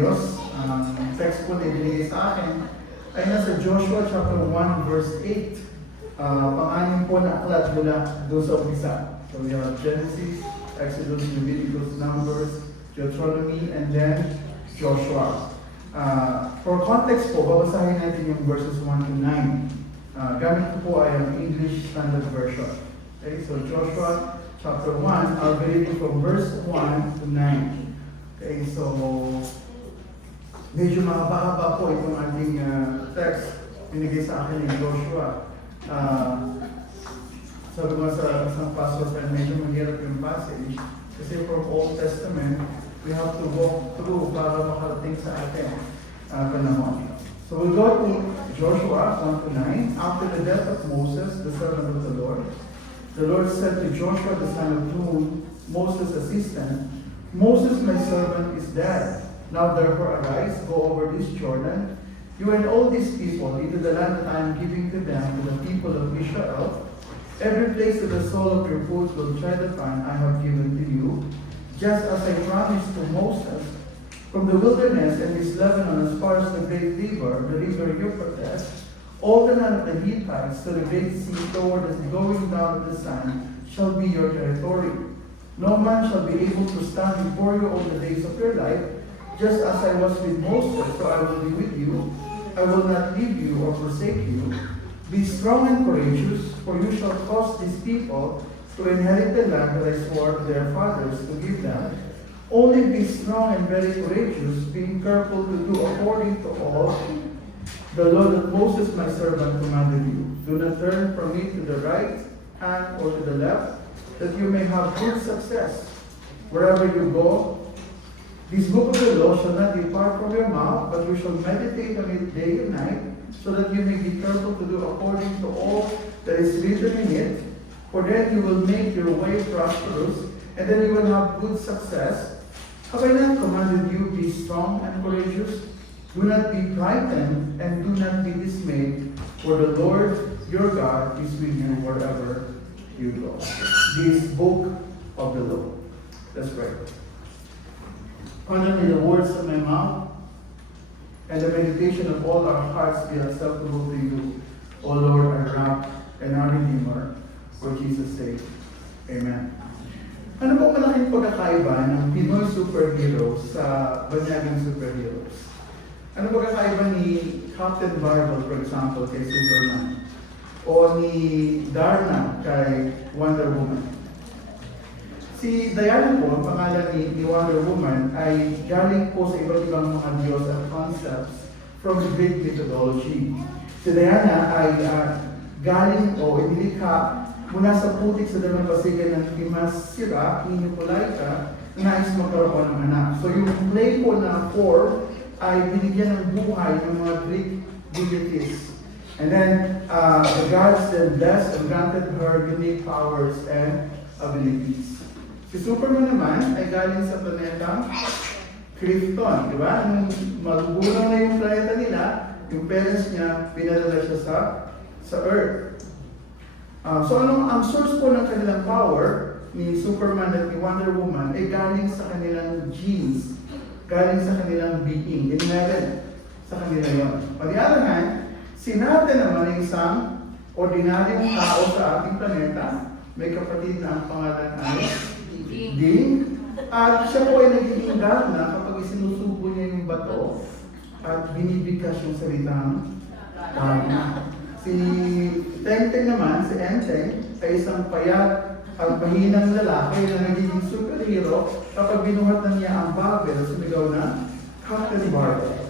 Diyos. Ang text po na ibinigay sa akin ay nasa Joshua chapter 1 verse 8. Pang-anim po na aklat mula doon sa umpisa. So we have Genesis, Exodus, Leviticus, Numbers, Deuteronomy, and then Joshua. For context po, babasahin natin yung verses 1 to 9. Gamit ko po ay ang English Standard Version. Okay, so Joshua chapter 1, I'll be reading from verse 1 to 9. Okay, so medyo mahaba-haba po itong ating text binigay sa akin ni Joshua. Sabi ko sa isang pastor friend, medyo mahirap yung passage kasi from Old Testament, we have to walk through para makarating sa atin panahon. So we'll go to Joshua 1 to 9. After the death of Moses, the servant of the Lord said to Joshua, the son of Nun, Moses' assistant, Moses, my servant, is dead. Now therefore arise, go over this Jordan, you and all these people, into the land that I am giving to them, to the people of Israel. Every place that the sole of your foot will tread upon, I have given to you, just as I promised to Moses. From the wilderness and this Lebanon as far as the great river, the river Euphrates, all the land of the Hittites to the great sea toward the going down of the sun shall be your territory. No man shall be able to stand before you all the days of your life, just as I was with Moses, so I will be with you. I will not leave you or forsake you. Be strong and courageous, for you shall cause these people to inherit the land that I swore to their fathers to give them. Only be strong and very courageous, being careful to do according to all the law that Moses my servant commanded you. Do not turn from it to the right hand or to the left, that you may have good success wherever you go. This book of the law shall not depart from your mouth, but you shall meditate on it day and night, so that you may be careful to do according to all that is written in it. For then you will make your way prosperous, and then you will have good success. Have I not commanded you, be strong and courageous? Do not be frightened, and do not be dismayed, for the Lord your God is with you wherever you go. This book of the law. Let's pray. Honor me the words of my mouth, and the meditation of all our hearts be acceptable to you, O Lord, our rock and our Redeemer, for Jesus' sake. Amen. Ano po malaking pagkakaiba ng Pinoy superheroes sa banyagang superheroes? Ano pagkakaiba ni Captain Marvel, for example, kay Superman? O ni Darna kay Wonder Woman? Si Diana po, ang pangalan ni Wonder Woman, ay galing po sa iba't ibang mga Diyos at concepts from the Greek mythology. Si Diana ay galing o inilikha mula sa putik sa dalampasigan ng Timas Sira, Inupolaita, na nais magkaroon ng anak. So yung play po na form ay binigyan ng buhay ng mga Greek deities. And then, the gods then blessed and granted her unique powers and abilities. Si Superman naman ay galing sa planeta Krypton, di ba? Nung magugulang na yung planeta nila, yung parents niya, pinadala siya sa Earth. So ang source po ng kanilang power ni Superman at ni Wonder Woman ay galing sa kanilang genes, galing sa kanilang being, inherent sa kanila yon. On the other hand, si Natin naman ay isang ordinaryong tao sa ating planeta, may kapatid na ang pangalan ay Ding, at siya po ay nagiging na kapag isinusubo niya yung bato at binibigkas yung salitang Dharma. Si Teng-Teng naman, si Enteng, ay isang payat at mahinang lalaki na nagiging superhero kapag binuhat na niya ang Babel, sumigaw na Captain Marvel.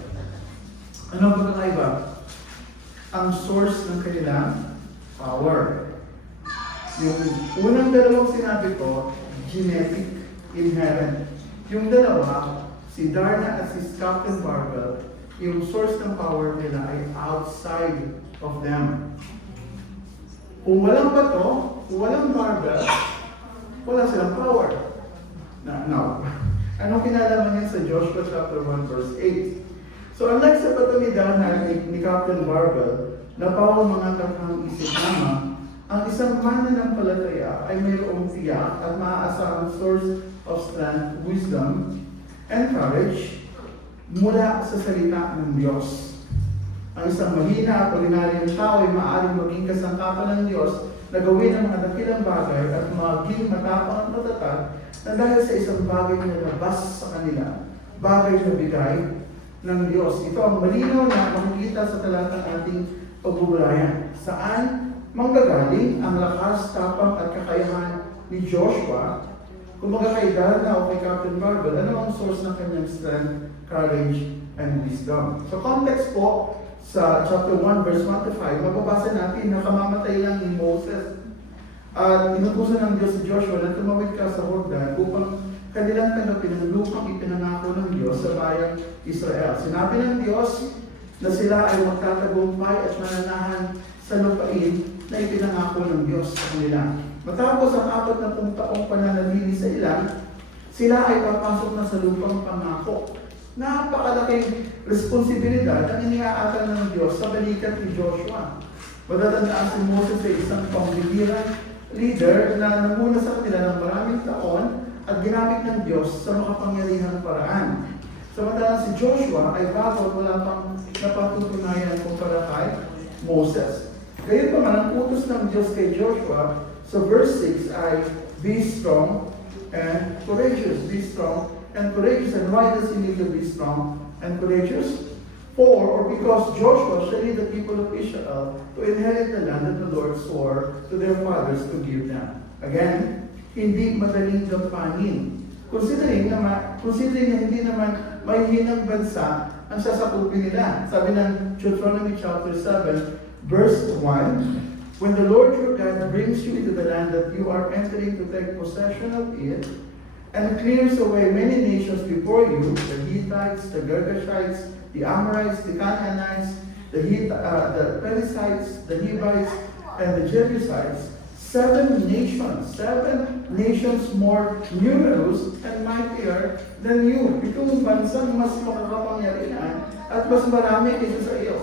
Ano ang pagkakaiba? Ang source ng kanilang power. Yung unang dalawang sinabi ko, genetic, inherent. Yung dalawa, si Darna at si Captain Marvel, yung source ng power nila ay outside of them. Kung walang bato, kung walang Marvel, wala silang power. Now, anong kinalaman niya sa Joshua chapter 1 verse 8? So unlike sa bato ni Darna ni Captain Marvel, na pawang mga taghang isip lamang, ang isang mananampalataya ay mayroong tiyak at maaasahang source of strength, wisdom, and courage mula sa salita ng Diyos. Ang isang mahina at ordinaryong tao ay maaaring maging kasangkapan ng Diyos na gawin ang mga dakilang bagay at maging matapang at matatag na dahil sa isang bagay na labas sa kanila, bagay na bigay ng Diyos. Ito ang malinaw na makikita sa talatang ating pagbubulayan. Saan manggagaling ang lakas, tapang at kakayahan ni Joshua? Kung kay Dana o kay Captain Marvel, ano ang source ng kanyang strength, courage, and wisdom? So context po, sa chapter 1, verse 1 to 5, mababasa natin na kamamatay lang ni Moses. At inutusan ng Diyos si Joshua na tumawid ka sa Jordan upang kanilang tanggapin ang lupang ipinangako ng Diyos sa bayang Israel. Sinabi ng Diyos na sila ay magtatagumpay at mananahan sa lupain na ipinangako ng Diyos sa kanila. Matapos ang 40 taong pananatili sa ilang, sila ay papasok na sa lupang pangako. Napakalaking responsibilidad ang iniaakal ng Diyos sa balikat ni Joshua. Matatandaan si Moses ay isang pambihirang leader na namuna sa kanila ng maraming taon at ginamit ng Diyos sa makapangyarihang paraan. Samantalang si Joshua ay bago at wala pang napatutunayan kumpara kay Moses. Gayunpaman, ang utos ng Diyos kay Joshua sa verse 6 ay, be strong and courageous. Be strong and courageous. And why does he need to be strong and courageous? Because Joshua shall lead the people of Israel to inherit the land that the Lord swore to their fathers to give them. Again, hindi madaling gampanin. Considering na hindi naman may hinang bansa ang sasakupin nila. Sabi ng Deuteronomy chapter 7, verse 1, when the Lord your God brings you into the land that you are entering to take possession of it, and clears away many nations before you, the Hittites, the Girgashites, the Amorites, the Canaanites, the Perizzites, the Hivites, and the Jebusites, 7 nations more numerous and mightier than you. Itong bansang mas makakapangyarihan at mas marami kaysa sa iyo.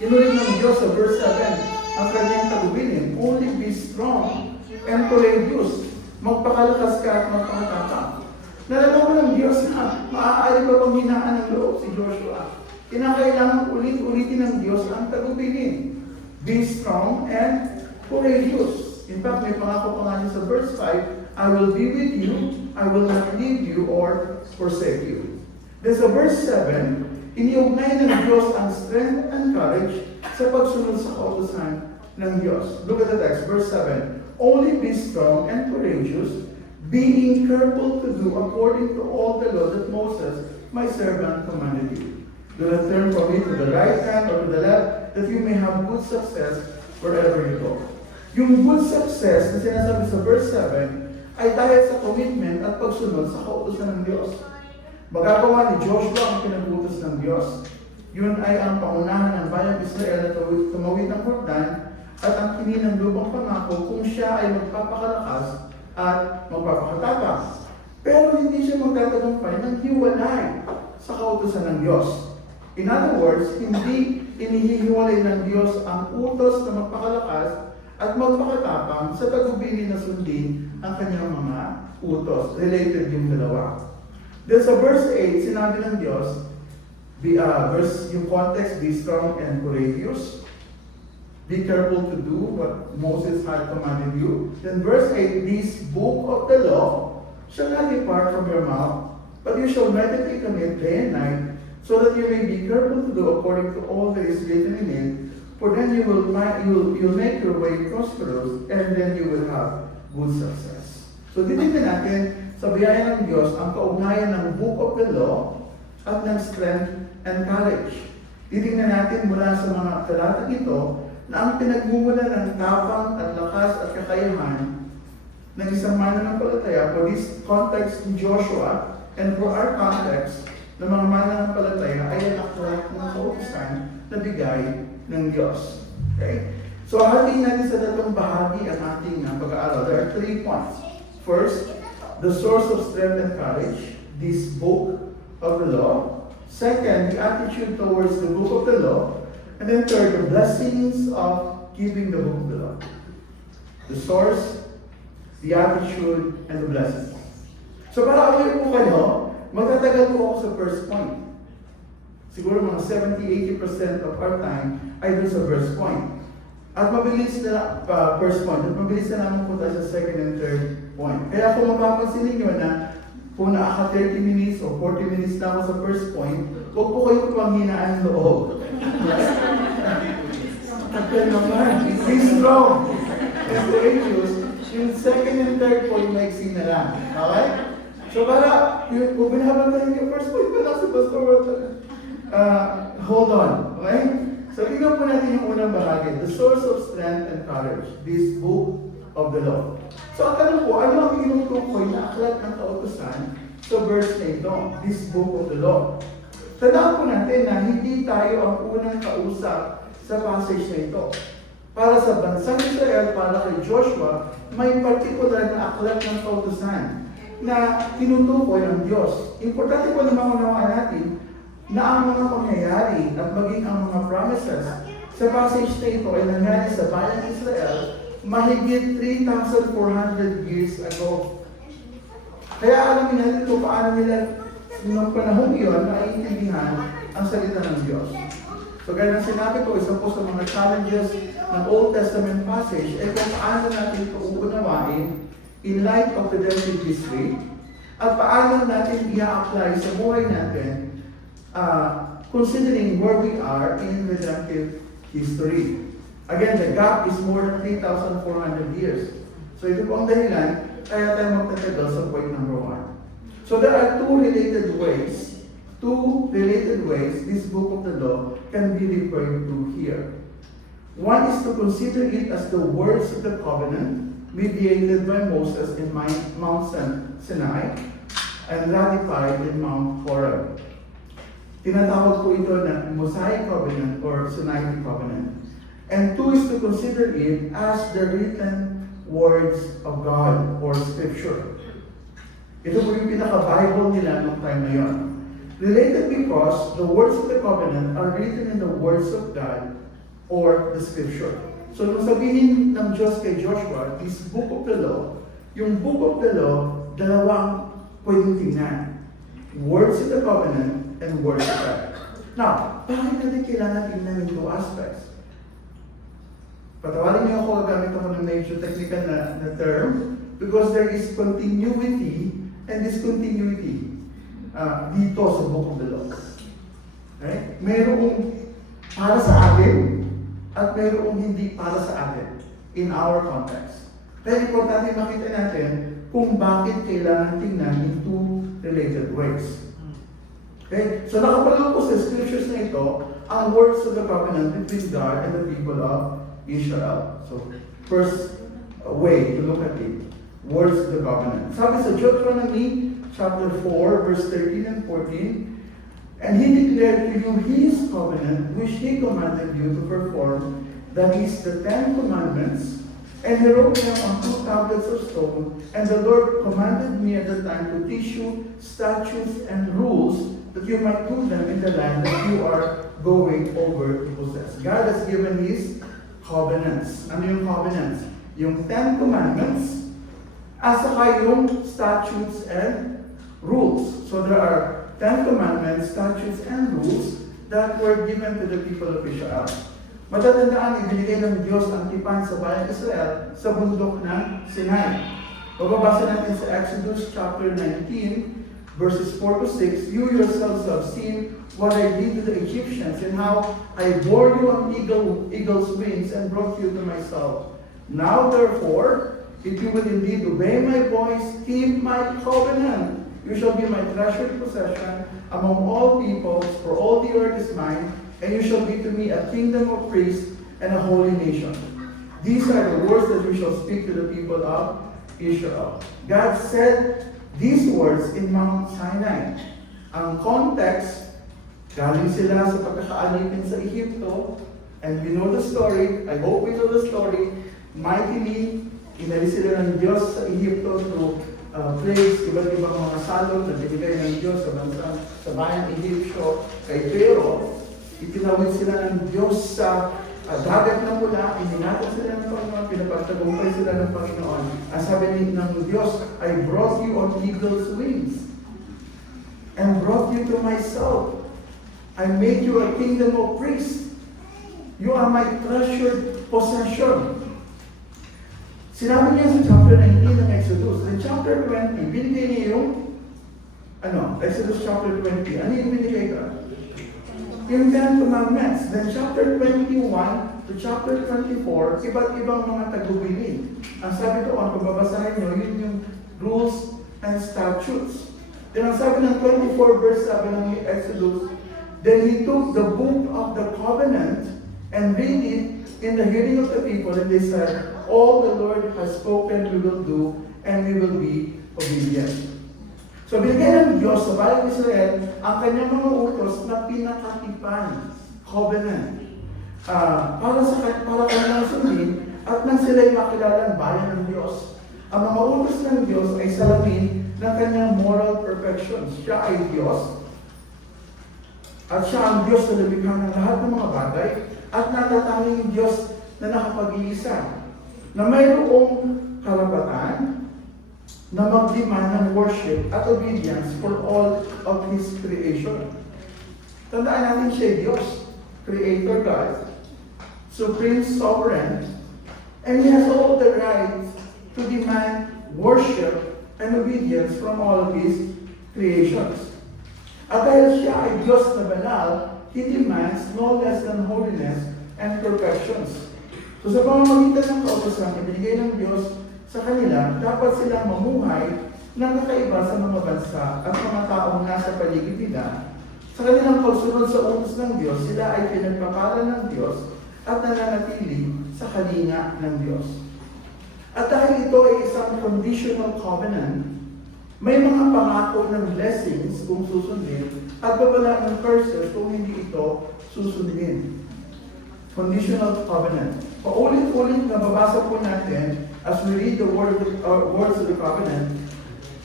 Inulit ng Diyos sa verse 7 ang kanyang tagubilin, only be strong and courageous. Magpakalakas ka at magpakatapang. Nalaman mo ng Diyos na maaari pa bang hinaan ng loob si Joshua. Kinakailangan ulit-ulitin ng Diyos ang tagubilin. Be strong and courageous. In fact, may pangako pa nga niya sa verse 5, I will be with you, I will not leave you or forsake you. Then sa verse 7, iniugnay ng Diyos ang strength and courage sa pagsunod sa kautusan ng Diyos. Look at the text, verse 7. Only be strong and courageous, being careful to do according to all the law that Moses, my servant, commanded you. Do not turn from it to the right hand or to the left, that you may have good success wherever you go. Yung good success na sinasabi sa verse 7 ay dahil sa commitment at pagsunod sa kautusan ng Diyos. Magagawa ni Joshua ang pinag-utos ng Diyos. Yun ay ang pangunahan ng bayang Israel na tumawid ng Jordan at ang kini ng lubang pangako kung siya ay magpapakalakas at magpapakatapang. Pero hindi siya magtatagumpay ng hiwalay sa kautusan ng Diyos. In other words, hindi inihihiwalay ng Diyos ang utos na magpakalakas at magpakatapang sa tagubilin na sundin ang kanyang mga utos. Related yung dalawa. Then sa verse 8, sinabi ng Diyos, yung context, be strong and courageous. Be careful to do what Moses had commanded you. Then verse 8, this book of the law shall not depart from your mouth, but you shall meditate on it day and night, so that you may be careful to do according to all that is written in it. For then you'll make your way prosperous, and then you will have good success. So titignan natin sa biyaya ng Diyos ang kaugnayan ng book of the law at ng strength and courage. Titignan natin mula sa mga talatang ito na ang pinagmumula ng tapang at lakas at kakayahan ng isang mananampalataya for this context ni Joshua and for our context ng mga mananampalataya ay ang aklat ng kautusan na bigay ng Diyos. Okay? So hatiin natin sa tatlong bahagi ang ating pag-aaral. There are 3 points. First, the source of strength and courage, this book of the law. Second, the attitude towards the book of the law. And then third, the blessings of keeping the book of the law. The source, the attitude, and the blessings. So para aware po kayo Magtatagal po ako sa first point. Siguro mga 70-80% of our time ay dun sa first point. At mabilis na first point, at mabilis na naman po tayo sa second and third point. Kaya kung mapapansin ninyo na kung nakaka 30 minutes o 40 minutes na ako sa first point, huwag po kayong panghinaan loob. Kapag naman, be strong and courageous. Yung second and third point, maiksi na lang. Okay? So para, kung binahaban tayo yung first point, wala si Pastor hold on. Okay? So tingnan po natin yung unang bahagi, the source of strength and courage, this book of the law. So ang tanong po, ano ang inutukoy na aklat ng kautusan sa verse na ito, this book of the law? Tandaan po natin na hindi tayo ang unang kausap sa passage na ito. Para sa bansang Israel, para kay Joshua, may particular na aklat ng kautusan na tinutukoy ang Diyos. Importante po na maunawaan natin na ang mga pangyayari at maging ang mga promises sa passage na ito ay nangyari sa bayang Israel mahigit 3,400 years ago. Kaya alamin natin kung paano nila noong panahon iyon naiintindihan ang salita ng Diyos. So gaya ng sinabi ko, isa po sa mga challenges ng Old Testament passage ay kung paano natin ito uunawain in light of redemptive history at paano natin i-apply sa buhay natin considering where we are in redemptive history. Again, the gap is more than 3,400 years. So ito po ang dahilan, kaya tayo magtatagal sa point number 1. So there are two related ways this book of the law can be referred to here. One is to consider it as the words of the covenant mediated by Moses in Mount Sinai and ratified in Mount Horeb. Tinatawag po ito na Mosaic Covenant or Sinai Covenant. And two is to consider it as the written words of God or Scripture. Ito po yung pinaka-Bible nila noong time na yon. Related because the words of the covenant are written in the words of God or the Scripture. So nung sabihin ng Diyos kay Joshua, this book of the law, yung book of the law, dalawang pwedeng tingnan. Words of the covenant and words of God. Now, bakit natin kailangan tingnan yung two aspects? Patawarin niyo ako, gamit ako ng medyo technical na term, because there is continuity and discontinuity dito sa book of the law. Okay? Mayroong para sa atin at mayroong hindi para sa atin in our context. Pero importante makita natin kung bakit kailangan tingnan in two related ways. Okay? So nakapalo po sa scriptures na ito ang words of the covenant between God and the people of Israel. So first way to look at it, words of the covenant. Sabi sa Deuteronomy chapter 4 verse 13 and 14, and He declared to you His covenant which He commanded you to perform, that is the 10 commandments, and He wrote them on 2 tablets of stone, and the Lord commanded me at the time to teach you statutes and rules that you might do them in the land that you are going over to possess. God has given His covenants. Ano yung covenants? Yung 10 commandments, at saka yung statutes and rules. So there are 10 commandments, statutes, and rules that were given to the people of Israel. Matatandaan, ibinigay ng Diyos ang tipan sa bayang Israel sa bundok ng Sinai. Bababasa natin sa Exodus chapter 19, verses 4 to 6, you yourselves have seen what I did to the Egyptians and how I bore you on eagle's wings and brought you to myself. Now therefore, if you will indeed obey my voice, keep my covenant, you shall be my treasured possession among all peoples, for all the earth is mine, and you shall be to me a kingdom of priests and a holy nation. These are the words that you shall speak to the people of Israel. God said these words in Mount Sinai. Ang context, galing sila sa pagkakaalipin sa Egypto, and we know the story, I hope we know the story, mightily, inalis sila ng Diyos sa Egypto to plagues, iba't ibang mga salot na binigay ng Diyos sa bansa, sa bayang Egypto, kay Pharaoh, itinawid sila ng Diyos sa dagat na pula, ininatan sila ng Panginoon, pinapagtagumpay sila ng Panginoon. Ang sabi ng Diyos, I brought you on eagle's wings. and brought you to myself. I made you a kingdom of priests. You are my treasured possession. Sinabi niya sa chapter 19 ng Exodus. In chapter 20, binigay niya yung, Exodus chapter 20. Ano yung binigay ka? Yung 10 Commandments. Then chapter 21 to chapter 24, iba't ibang mga tagubilin. Ang sabi doon, kung babasahin nyo, yun yung rules and statutes. Then ang sabi ng 24 verse 7 ng Exodus, then he took the book of the covenant and read it in the hearing of the people, and they said, all the Lord has spoken we will do, and we will be obedient. So binigay ng Diyos sa bayang Israel ang kanyang mga utos na pinakatipan, covenant, para kanilang sundin at nang sila'y makilalang bayan ng Diyos. Ang mga utos ng Diyos ay salamin ng kanyang moral perfection. Siya ay Diyos, at siya ang Diyos na lumikha ng lahat ng mga bagay, at natatanging Diyos na nakapag-iisa, na mayroong karapatan na mag-demand ng worship at obedience for all of His creation. Tandaan natin siya Diyos, Creator God, Supreme Sovereign, and He has all the rights to demand worship and obedience from all of His creations. At dahil siya ay Diyos na banal, He demands no less than holiness and perfections. So sa pamamagitan ng kautosan na binigay ng Diyos sa kanila, dapat silang mamuhay ng kakaiba sa mga bansa at mga taong nasa paligid nila. Sa kanilang pagsunod sa utos ng Diyos, sila ay pinagpapala ng Diyos at nananatili sa kalinga ng Diyos. At dahil ito ay isang conditional covenant, may mga pangako ng blessings kung susundin at babala ng curses kung hindi ito susundin. Conditional covenant. Paulit-ulit na babasa po natin as we read the words of the covenant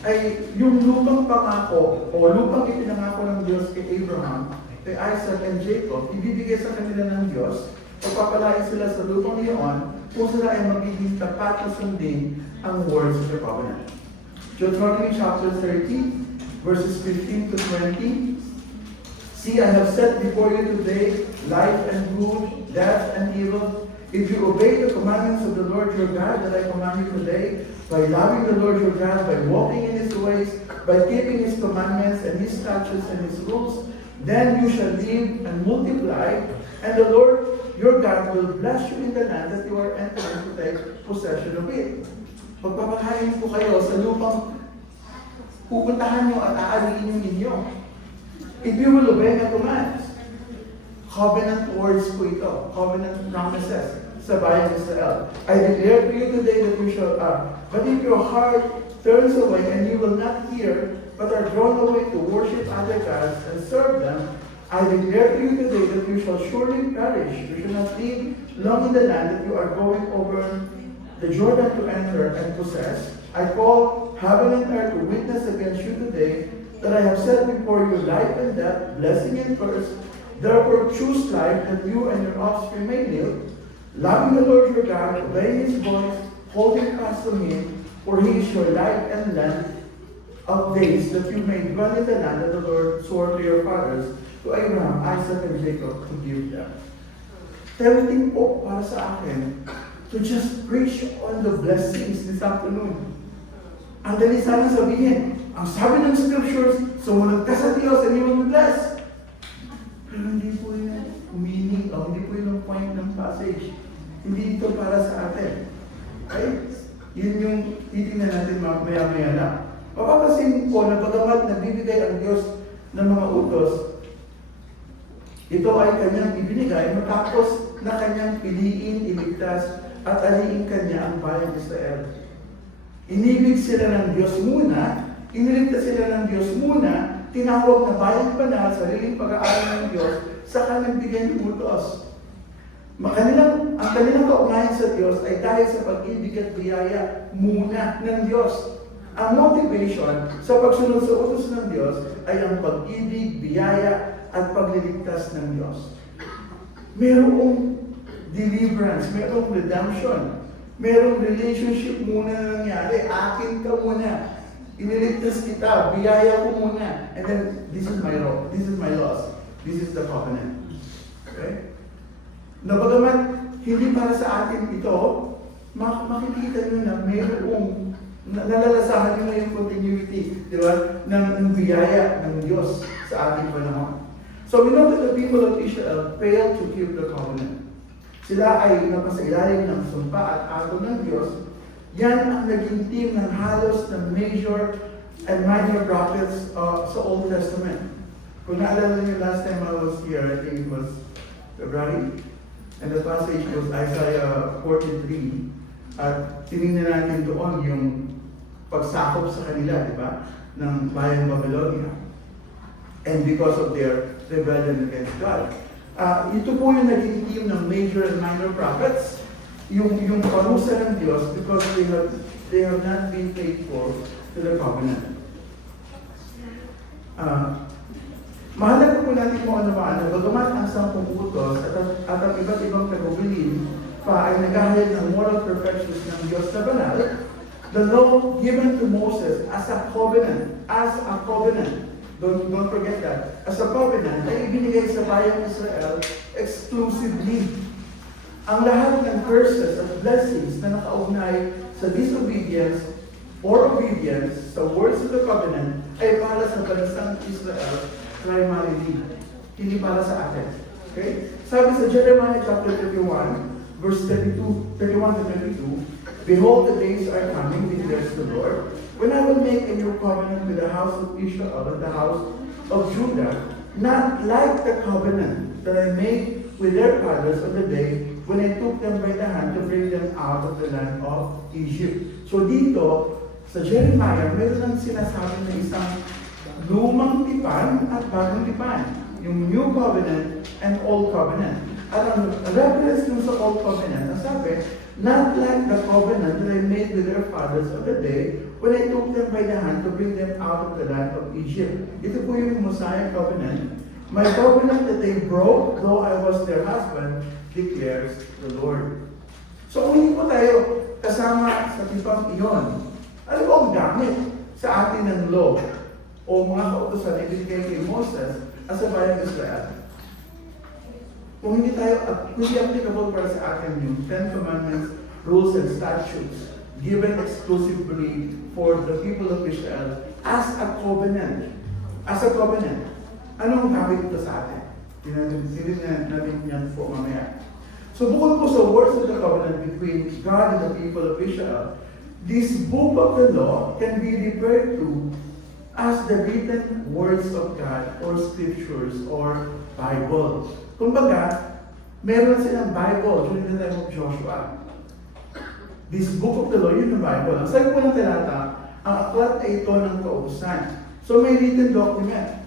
ay yung lupang pangako o lupang ipinangako ng Diyos kay Abraham, kay Isaac and Jacob, ibibigay sa kanila ng Diyos, pagpapalain sila sa lupang iyon kung sila ay magiging tapat na sundin ang words of the covenant. Deuteronomy chapter 30, verses 15 to 20. See, I have set before you today life and good, death and evil. If you obey the commandments of the Lord your God that I command you today, by loving the Lord your God, by walking in His ways, by keeping His commandments and His statutes and His rules, then you shall live and multiply, and the Lord your God will bless you in the land that you are entering to take possession of it. Pagpapakain ko kayo sa lupang pupuntahan nyo at aaliin nyo ninyo. If you will obey my commands, covenant words po ito, covenant promises sa bayang Israel. I declare to you today that you shall but if your heart turns away and you will not hear, but are drawn away to worship other gods and serve them, I declare to you today that you shall surely perish. You shall not live long in the land that you are going over the Jordan to enter and possess. I call heaven and earth to witness against you today that I have set before you life and death, blessing and curse. Therefore choose life that you and your offspring may live, loving the Lord your God, obeying His voice, holding fast to Him, for He is your life and length of days, that you may dwell in the land that the Lord swore to your fathers, to Abraham, Isaac, and Jacob, to give them. Tempting po para sa akin to just preach on the blessings this afternoon. Ang dali sana sabihin, ang sabi ng scriptures, sumunod ka sa Diyos and you will be blessed. Pero hindi po yun meaning, o hindi po yun ang point ng passage. Hindi ito para sa atin. Okay? Yun yung titingnan natin maya-maya na. Mapapasin po na bagamat nabibigay ang Diyos ng mga utos, ito ay kanyang ibinigay matapos na kanyang piliin, iligtas, at aliin kanya ang bayang Israel. Inibig sila ng Diyos muna, iniligtas sila ng Diyos muna, tinawag na bayang banal, sariling pag-aaral ng Diyos, sa kanyang bigyan ng utos. Ang kanilang kaugnayan sa Diyos ay dahil sa pag-ibig at biyaya muna ng Diyos. Ang motivation sa pagsunod sa utos ng Diyos ay ang pag-ibig, biyaya, at pagliligtas ng Diyos. Merong deliverance, merong redemption, merong relationship muna na nangyari. Akin ka muna. Iniligtas kita, biyaya ko muna. And then, this is my law, this is my laws, this is the covenant. Okay? Napagaman, hindi para sa atin ito, makikita nyo na mayroong nalalasahan nyo na yung continuity, di ba, ng biyaya ng Diyos sa ating panahon. So we know that the people of Israel failed to keep the covenant. Sila ay napasailalim ng sumpa at ato ng Diyos. Yan ang naging theme ng halos ng major and minor prophets sa Old Testament. Kung naalala niyo last time I was here, I think it was February, and the passage was Isaiah 43, at tinignan natin doon yung pagsakop sa kanila, di ba, ng bayang Babylonia. And because of their rebellion against God. Ito po yung naging theme ng major and minor prophets, yung parusa ng Diyos because they have not been faithful to the covenant. Mahalaga po natin kung ano ba, bagamat ang 10 utos at ang iba't ibang tagubilin pa ay naghahayag ng moral perfections ng Diyos na banal, the law given to Moses as a covenant, don't forget that, as a covenant, ay ibinigay sa bayang Israel exclusively. Ang lahat ng curses at blessings na nakaugnay sa disobedience or obedience sa words of the covenant ay para sa bansang Israel primarily, hindi para sa atin. Okay? Sabi sa Jeremiah chapter 31, verse 31 to 32, Behold, the days are coming, declares the Lord, when I will make a new covenant with the house of Israel and the house of Judah, not like the covenant that I made with their fathers on the day when I took them by the hand to bring them out of the land of Egypt. So dito, sa Jeremiah, meron nang sinasabi na isang lumang tipan at bagong tipan. Yung New Covenant and Old Covenant. At ang reference dun sa Old Covenant, ang sabi, not like the covenant that I made with their fathers on the day when I took them by the hand to bring them out of the land of Egypt. Ito po yung Mosaic Covenant. My covenant that they broke, though I was their husband, declares the Lord. So kung hindi po tayo kasama sa tipang iyon, ano po ang gamit sa atin ng law o mga kautosan na ibigay kay Moses as a bayang Israel? Kung hindi applicable para sa atin yung 10 Commandments, rules, and statutes given exclusively for the people of Israel as a covenant. As a covenant. Anong gamit ito sa atin? Tinignan natin yan po mamaya. So bukod po sa words of the covenant between God and the people of Israel, this book of the law can be referred to as the written words of God or scriptures or Bible. Kumbaga, meron silang Bible during the time of Joshua. This book of the law, yun yung Bible. Ang sabi po ng talata, ang aklat ay ito ng kautusan. So may written document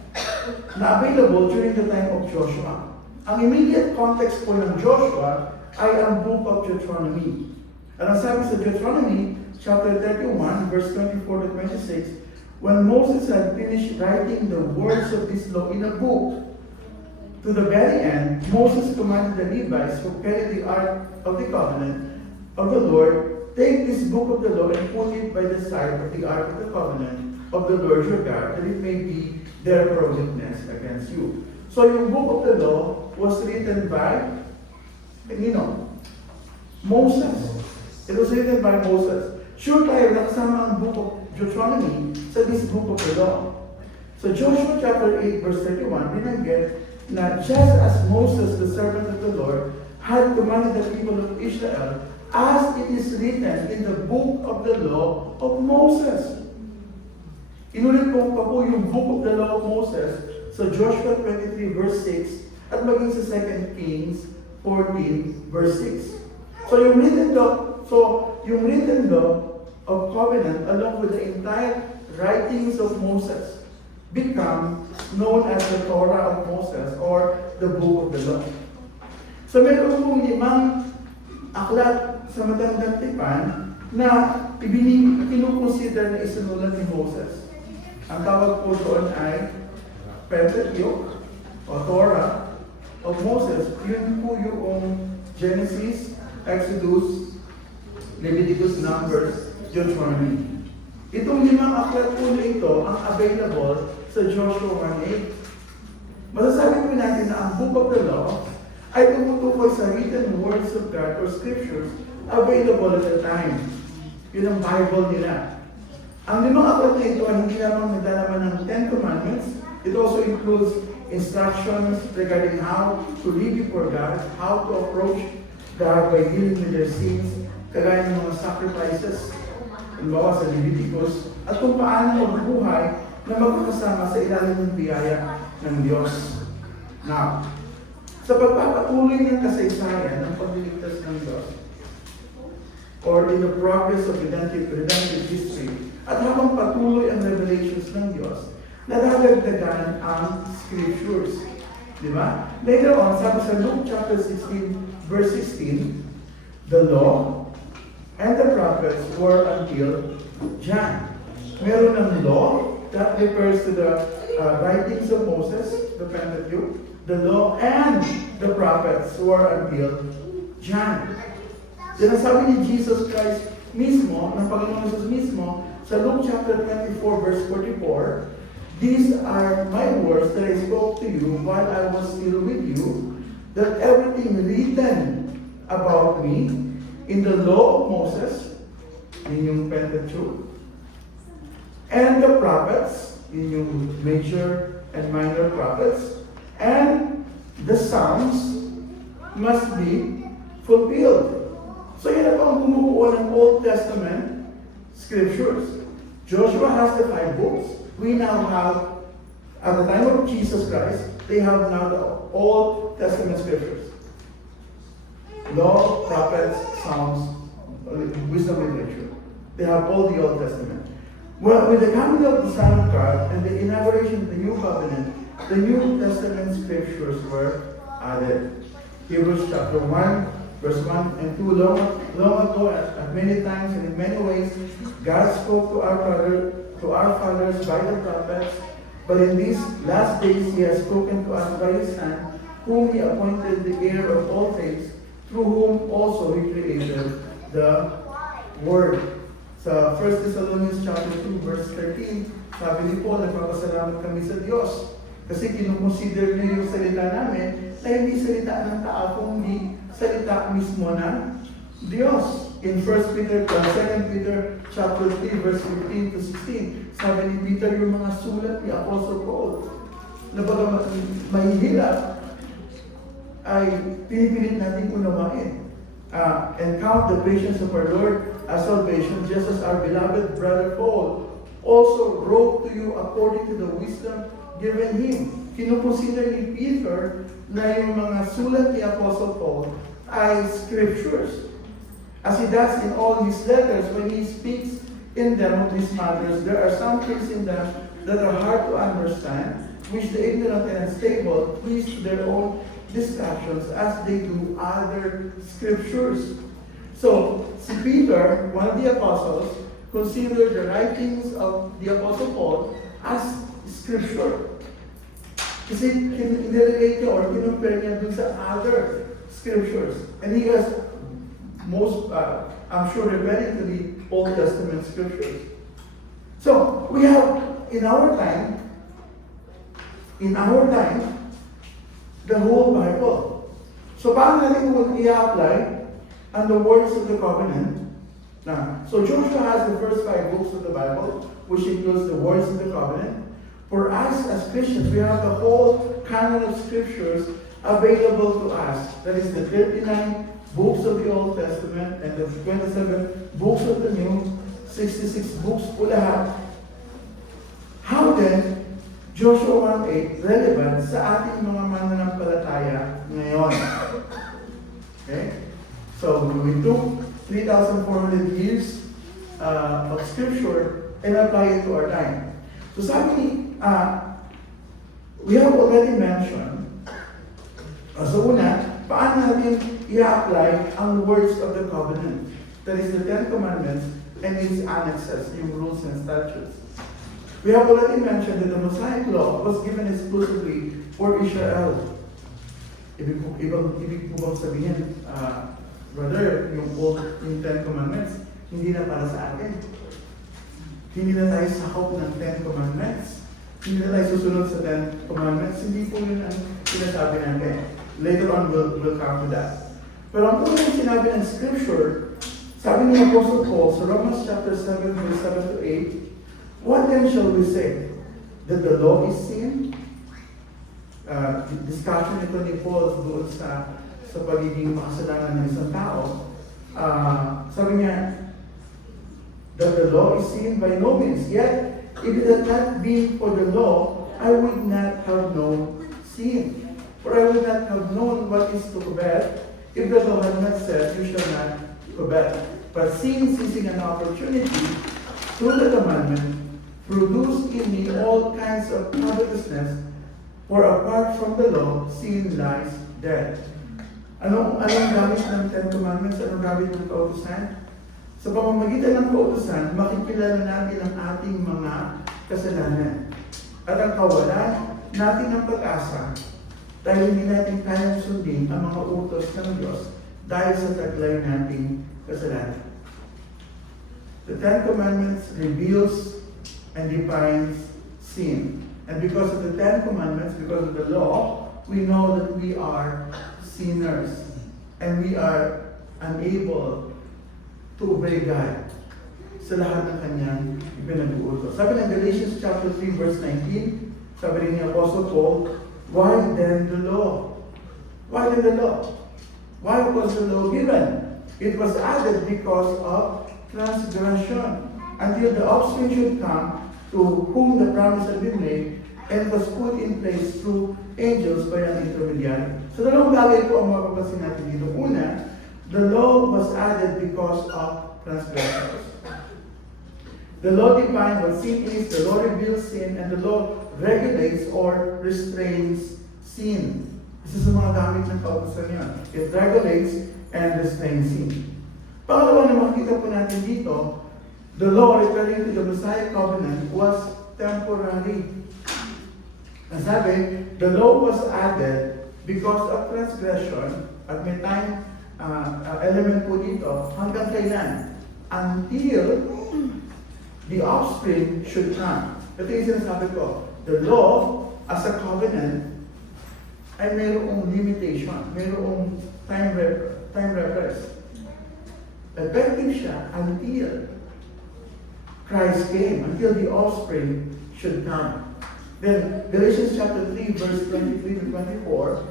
na available during the time of Joshua. Ang immediate context po ng Joshua ay ang book of Deuteronomy. At ang sabi sa Deuteronomy, chapter 31, verse 24 to 26, when Moses had finished writing the words of this law in a book, to the very end, Moses commanded the Levites who carried the ark of the covenant of the Lord, take this book of the law and put it by the side of the ark of the covenant of the Lord your God, that it may be there for a witness against you. So yung book of the law was written by, Moses. It was written by Moses. Sure tayo nakasama ang book of Deuteronomy sa this book of the law. So Joshua chapter 8 verse 31, binanggit na just as Moses, the servant of the Lord, had commanded the people of Israel, as it is written in the book of the law of Moses. Inulit po pa po yung book of the law of Moses sa Joshua 23 verse 6 at maging sa 2 Kings 14 verse 6. So yung written law of covenant along with the entire writings of Moses become known as the Torah of Moses or the book of the law. So meron pong 5 aklat sa matandang tipan na kinukonsider na isinulat ni Moses. Ang tawag po doon ay Pentateuch o Torah of Moses. Yun po yung Genesis, Exodus, Leviticus, Numbers, Deuteronomy. Itong 5 aklat po na ito ang available sa Joshua 1:8. Masasabi po natin na ang Book of the Law ay tumutukoy sa written words of God or scriptures available at the time. Yun ang Bible nila. Ang 5 aklat na ito ay hindi lamang naglalaman ng 10 Commandments. It also includes instructions regarding how to live before God, how to approach God by dealing with their sins, kagaya ng mga sacrifices, halimbawa sa Leviticus, at kung paano magbuhay na magkakasama sa ilalim ng biyaya ng Diyos. Now, sa pagpapatuloy ng kasaysayan ng pagliligtas ng Diyos, or in the progress of redemptive history, at habang patuloy ang revelations ng Diyos, nadadagdagan ang scriptures. Di ba? Later on, sabi sa Luke chapter 16, verse 16, the law and the prophets were until John. Meron ng law that refers to the writings of Moses, the Pentateuch, the law and the prophets were until John. Sinasabi ni Jesus Christ mismo, ng Panginoon Jesus mismo, sa Luke chapter 24, verse 44, these are my words that I spoke to you while I was still with you, that everything written about me in the law of Moses, in yung Pentateuch, and the prophets, in yung major and minor prophets, and the Psalms must be fulfilled. So yun ang bumubuo ng Old Testament scriptures. Joshua has the 5 books. We now have, at the time of Jesus Christ, they have now the Old Testament scriptures. Law, prophets, Psalms, wisdom literature. They have all the Old Testament. Well, with the coming of the Son of God and the inauguration of the New Covenant, the New Testament scriptures were added. Hebrews chapter 1, verse 1 and 2, long ago, at many times and in many ways, God spoke to our fathers by the prophets, but in these last days He has spoken to us by His Son, whom He appointed the heir of all things, through whom also He created the Word. Sa 1 Thessalonians chapter 2, verse 13, sabi ni Paul, nagpapasalamat kami sa Diyos kasi kinukonsider niya yung salita namin na hindi salita ng tao, kundi salita mismo ng Diyos. In 1 Peter, 2 Peter chapter 3, verse 15 to 16, sabi ni Peter, yung mga sulat ni Apostle Paul, na baga mahihirap, ay pinipilit natin unawain. And count the patience of our Lord as salvation, just as our beloved brother Paul also wrote to you according to the wisdom given him. Kinukonsider ni Peter na yung mga sulat ni Apostle Paul ay scriptures. As he does in all his letters, when he speaks in them of these matters, there are some things in them that are hard to understand, which the ignorant and unstable twist to their own distractions as they do other scriptures. So, si Peter, one of the apostles, considered the writings of the Apostle Paul as scripture. Kasi kinilagay niya or kinumpare niya dun sa other scriptures. And he has most, I'm sure, referring to the Old Testament scriptures. So, we have, in our time, the whole Bible. So, paano natin kung i-apply ang the words of the covenant? Now, so Joshua has the first 5 books of the Bible, which includes the words of the covenant. For us as Christians, we have the whole canon of scriptures available to us. That is the 39 books of the Old Testament and the 27 books of the New, 66 books po lahat. How then Joshua 1:8 relevant sa ating mga mananampalataya ngayon? Okay? So we took 3,400 years of scripture and apply it to our time. So sabi, we have already mentioned, sa una, paano natin i-apply ang words of the covenant? That is the 10 Commandments and its annexes, yung rules and statutes. We have already mentioned that the Mosaic Law was given exclusively for Israel. Ibig po bang sabihin, brother, yung 10 Commandments, hindi na para sa atin. Hindi na tayo sakop ng 10 Commandments. Hindi na tayo susunod sa 10 Commandments. Hindi po yun ang sinasabi natin. Later on, we'll come to that. Pero ang unang sinabi ng Scripture, sabi ni Apostle Paul sa Romans chapter 7, verse 7 to 8, what then shall we say? That the law is sin? Discussion ito ni Paul doon sa pagiging makasalanan ng isang tao. Sabi niya, that the law is sin? By no means. Yet, if it had not been for the law, I would not have known sin. For I would not have known what is to covet, if the law had not said, you shall not covet. But sin, seizing an opportunity through the commandment, produced in me all kinds of covetousness, for apart from the law, sin lies dead. Anong gamit ng 10 Commandments? Anong gamit ng kautusan? Sa pamamagitan ng kautusan, makikilala natin ang ating mga kasalanan. At ang kawalan natin ng pag-asa dahil hindi natin kayang sundin ang mga utos ng Diyos dahil sa taglay nating kasalanan. The 10 Commandments reveals and defines sin. And because of the 10 Commandments, because of the law, we know that we are sinners. And we are unable to obey God sa lahat ng kanyang ipinag-uutos. Sabi ng Galatians chapter 3 verse 19, sabi rin ni Apostle Paul, why then the law? Why then the law? Why was the law given? It was added because of transgression, until the offspring should come to whom the promise had been made, and was put in place through angels by an intermediary. So dalawang bagay po ang mapapansin natin dito. Una, the law was added because of transgressions. The law defines what sin is, the law reveals sin, and the law regulates or restrains sin. Isa sa mga gamit ng kautusan yan. It regulates and restrains sin. Pangalawa na makikita po natin dito, the law referring to the Messiah covenant was temporary. Ang sabi, the law was added because of transgression at may time element po dito hanggang kailan? Until the offspring should come. Ito yung sinasabi ko. The law as a covenant ay mayroong limitation, mayroong time reference. Effective siya until Christ came, until the offspring should come. Then, Galatians chapter 3, verse 23 to 24,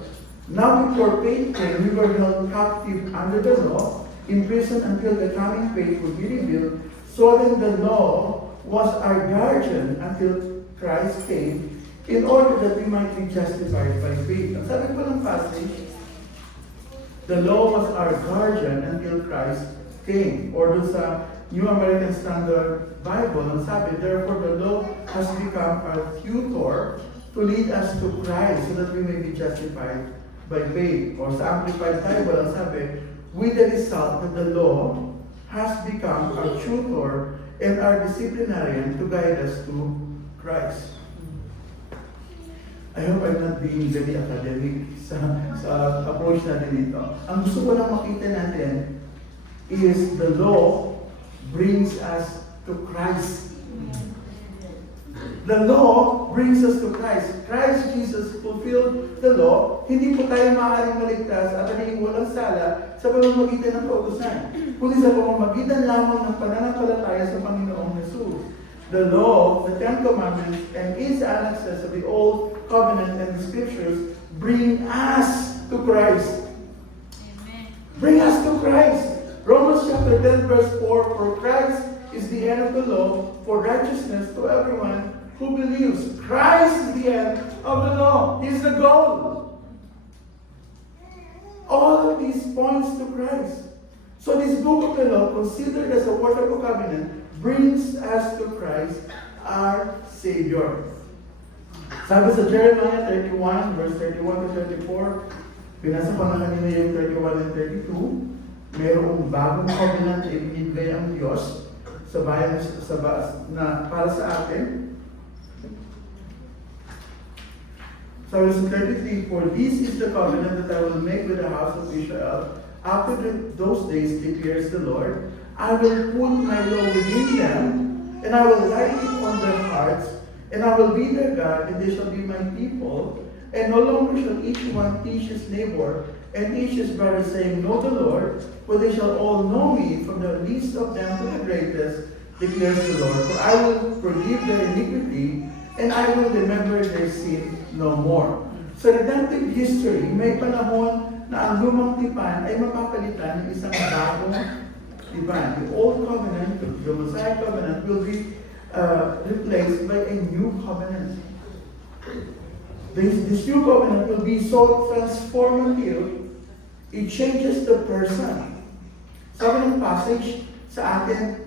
now before faith came, we were held captive under the law, imprisoned until the coming faith would be revealed. So then the law was our guardian until Christ came, in order that we might be justified by faith. Ang sabi po ng passage, the law was our guardian until Christ came. Or doon sa New American Standard Bible, ang sabi, therefore the law has become our tutor to lead us to Christ so that we may be justified by faith. Or sa Amplified Bible, ang sabi, with the result that the law has become our tutor and our disciplinarian to guide us to Christ. I hope I'm not being very academic sa approach natin dito. Ang gusto ko lang makita natin is the law brings us to Christ. The law brings us to Christ. Christ Jesus fulfilled the law. Hindi po tayo maaaring maligtas at naging walang sala sa pamamagitan ng kautusan, kundi sa pamamagitan lamang ng pananampalataya sa Panginoong Jesus. The law, the 10 Commandments, and its annexes of the Old Covenant and the Scriptures bring us to Christ. Amen. Bring us to Christ. Romans chapter 10 verse 4, for Christ is the end of the law for righteousness to everyone who believes. Christ is the end of the law. He is the goal. All of these points to Christ. So this book of the law, considered as a wonderful covenant, brings us to Christ, our Savior. Sabi sa Jeremiah 31, verse 31 to 34, binasa ko na kanina yung 31 and 32, mayroong bagong covenant na ibinigay ang Diyos sa bayan na para sa atin. Sabi sa 33, for this is the covenant that I will make with the house of Israel after those days, declares the Lord. I will put my law within them and I will write it on their hearts, and I will be their God, and they shall be my people. And no longer shall each one teach his neighbor and teach his brother, saying, Know the Lord, for they shall all know me, from the least of them to the greatest, declares the Lord. For I will forgive their iniquity, and I will remember their sin no more. Sa redemptive history, may panahon na ang lumang tipan ay mapapalitan ng isang bagong tipan. The old covenant, the Mosaic covenant, will be replaced by a new covenant. This new covenant will be so transformative, it changes the person. Sabi ng passage sa atin,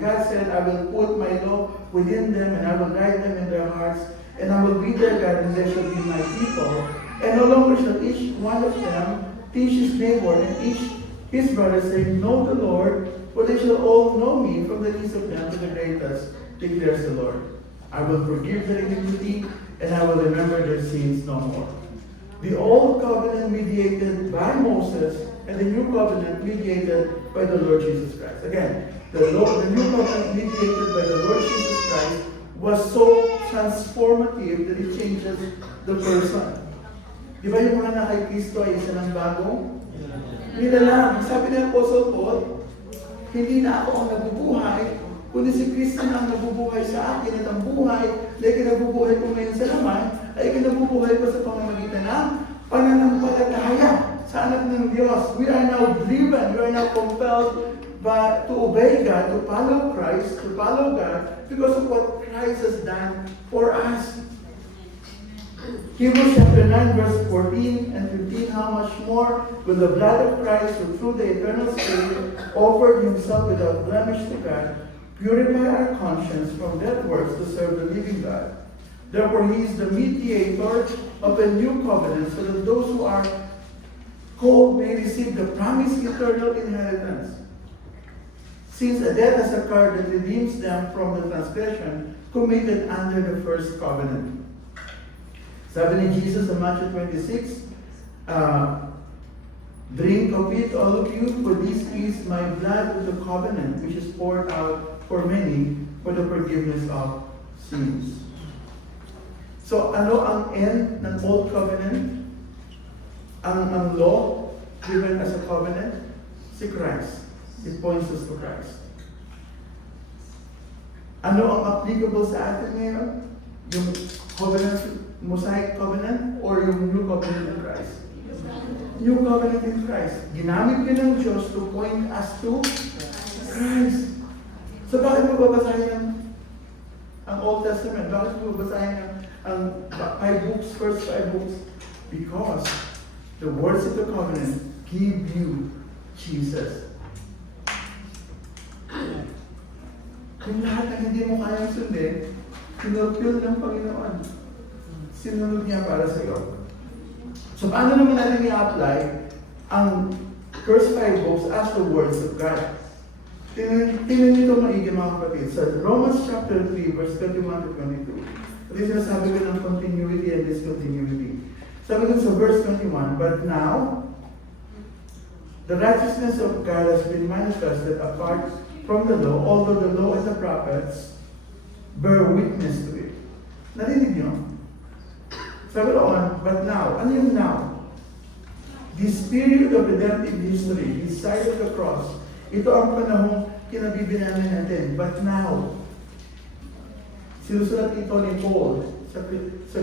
God said, I will put my law within them, and I will write them in their hearts, and I will be their God, and they shall be my people. And no longer shall each one of them teach his neighbor and each his brother, saying, Know the Lord, for they shall all know me, from the least of them to the greatest, declares the Lord. I will forgive their iniquity, and I will remember their sins no more. The old covenant mediated by Moses, and the new covenant mediated by the Lord Jesus Christ. Again, the new covenant mediated by the Lord Jesus Christ was so transformative that it changes the person. Di ba yung mga na kay Kristo ay isa ng bagong nilalang? Sabi ng Apostle Paul, hindi na ako ang nabubuhay, kundi si Kristo na ang nabubuhay sa akin, at ang buhay na ikinabubuhay ko ngayon sa laman ay ikinabubuhay ko sa pamamagitan ng pananampalataya sa anak ng Diyos. We are now driven, we are now compelled to obey God, to follow Christ, to follow God, because of what Christ has done for us. Hebrews chapter 9, verse 14 and 15, how much more will the blood of Christ, who through the eternal Spirit offered himself without blemish to God, purify our conscience from dead works to serve the living God. Therefore, he is the mediator of a new covenant, so that those who are called may receive the promised eternal inheritance. Since a death has occurred that redeems them from the transgression committed under the first covenant. Sabi ni Jesus in Matthew 26, Drink of it, all of you, for this is my blood of the covenant, which is poured out for many for the forgiveness of sins. So, ano ang end ng Old Covenant? Ang law given as a covenant? Si Christ. It points us to Christ. Ano ang applicable sa atin ngayon? Yung covenant, Mosaic covenant, or yung new covenant in Christ? New covenant in Christ. Ginamit yun ng Diyos to point us to Christ. So bakit mo babasahin ang Old Testament? Bakit mo babasahin ang 5 books, first 5 books? Because the words of the covenant give you Jesus. Kung lahat ng hindi mo kayang sundin, sinulpil ng Panginoon. Sinunod niya para sa iyo. So paano naman natin i-apply ang first 5 books as the words of God? Tingnan nito maigi mga kapatid. Sa Romans chapter 3, verse 21 to 22. Ito yung sinasabi ko ng continuity and discontinuity. Sabi ko sa verse 21, But now, the righteousness of God has been manifested apart from the law, although the law and the prophets bear witness to it. Narinig niyo? Sabi doon, but now, ano yung now? This period of redemptive history, this side of the cross, ito ang panahong kinabibinanan natin. But now, sinusulat ito ni Paul sa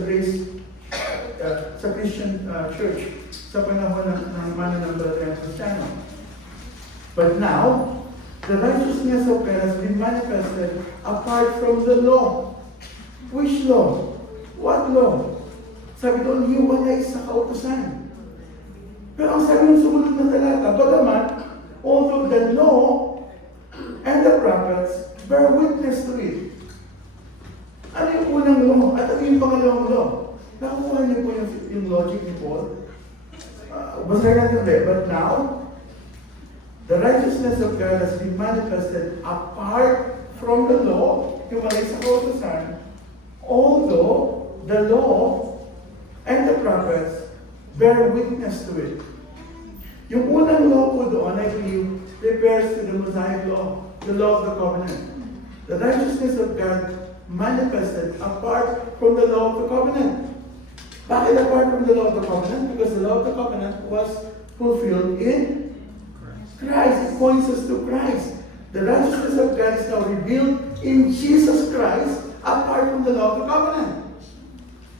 Grace, sa Christian Church, sa panahon ng mananampalatayang Kristiyano. But now, the righteousness of God has been manifested apart from the law. Which law? What law? Sabi doon, hiwalay sa kautusan. Pero ang sabi ng sumunod na talata, bagaman, although the law and the prophets bear witness to it. Ano yung unang law? At ano yung pangalawang law? Nakukuha niyo po yung logic ni Paul. Basahin natin ulit. But now, the righteousness of God has been manifested apart from the law, hiwalay sa kautusan, although the law and the prophets bear witness to it. Yung unang law po doon, I believe, refers to the Mosaic law. the law of the covenant. The righteousness of God manifested apart from the law of the covenant. Bakit apart from the law of the covenant? Because the law of the covenant was fulfilled in Christ. It points us to Christ. The righteousness of God is now revealed in Jesus Christ apart from the law of the covenant.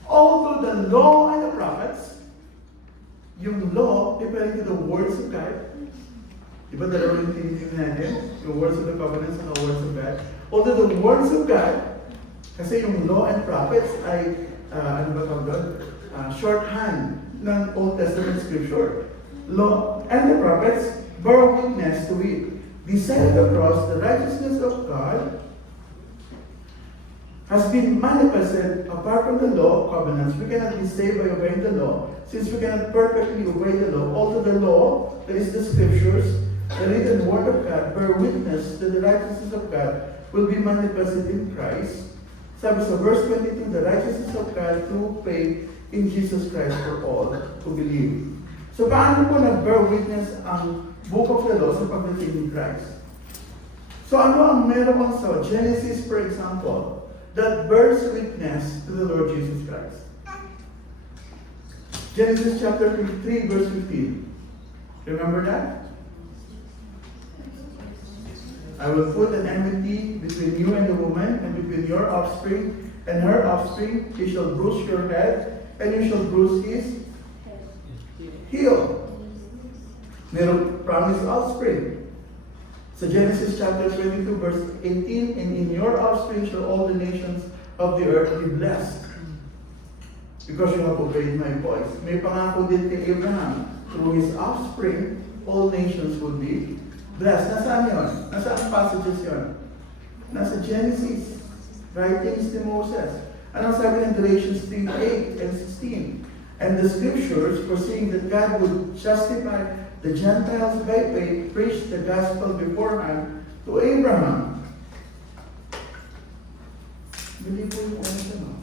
Although the law and the prophets, yung law, referring to the words of God, diba dalawa yung tinitingnan natin? Yung words of the covenant and the words of God. Although the words of God, kasi yung law and prophets ay, ano ba tawag doon? Shorthand ng Old Testament scripture. Law and the prophets bear witness to it. The sign of the cross, the righteousness of God, has been manifested apart from the law of covenants. We cannot be saved by obeying the law, since we cannot perfectly obey the law. Also the law, that is the scriptures, the written word of God, bear witness that the righteousness of God will be manifested in Christ. Sabi sa verse 22, the righteousness of God through faith in Jesus Christ for all who believe. So paano po nag-bear witness ang book of the law sa pagdating ni Christ? So ano ang meron sa Genesis, for example, that bears witness to the Lord Jesus Christ? Genesis chapter 3, verse 15. Remember that? I will put an enmity between you and the woman, and between your offspring and her offspring. He shall bruise your head, and you shall bruise his heel. Merong promised offspring. So Genesis chapter 22, verse 18, and in your offspring shall all the nations of the earth be blessed, because you have obeyed my voice. May pangako din kay Abraham, through his offspring, all nations will be blessed. Nasaan yun? Nasaan passages yun? Nasa Genesis, writings ni Moses. Anong sabi ng Galatians 3:8 and 16? And the scriptures, foreseeing that God would justify the Gentiles by faith, preached the gospel beforehand to Abraham. Bili po yung ano siya, no?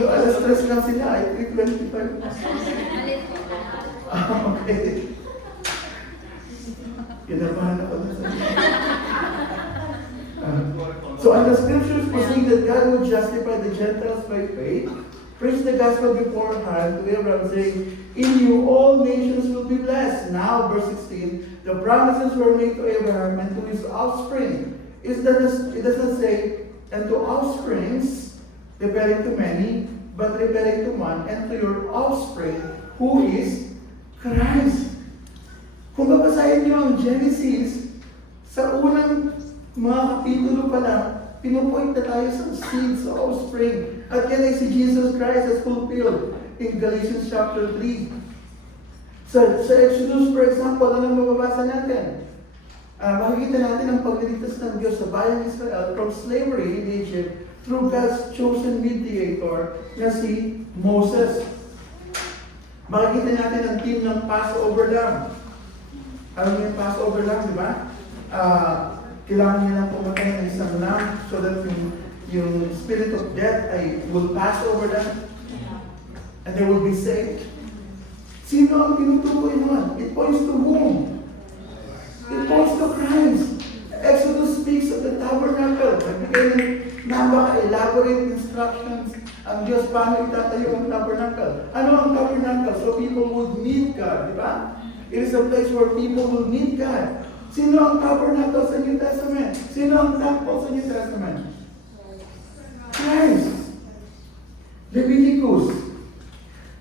Alas 3 lang sila, ay 3:25. Okay. Kinabahan ako na sa so, and the scriptures foreseeing that God would justify the Gentiles by faith, preach the gospel beforehand to Abraham, saying, in you all nations will be blessed. Now, verse 16, the promises were made to Abraham and to his offspring. It doesn't say, and to offsprings, referring to many, but referring to one, and to your offspring, who is Christ. Kung babasahin niyo ang Genesis, sa unang mga kapitulo pa lang, pinupoint na tayo sa seed, sa offspring. At yan ay si Jesus Christ as fulfilled in Galatians chapter 3. Sa Exodus, for example, anong mababasa natin? Makikita natin ang pagliligtas ng Diyos sa bayang Israel from slavery in Egypt through God's chosen mediator na si Moses. Makikita natin ang team ng Passover Lamb. Alam niyo yung Passover Lamb, di ba? Kailangan nilang pumatay ng isang lamb so that yung spirit of death will pass over them and they will be saved. Sino ang tinutukoy naman? It points to whom? It points to Christ. Exodus speaks of the tabernacle. Nagbigay ng napaka-elaborate instructions ang Diyos paano itatayo ang tabernacle. Ano ang tabernacle? So people would meet God, di ba? It is a place where people will meet God. Sino ang tabernacle sa New Testament? Sino ang temple sa New Testament? Christ. Leviticus.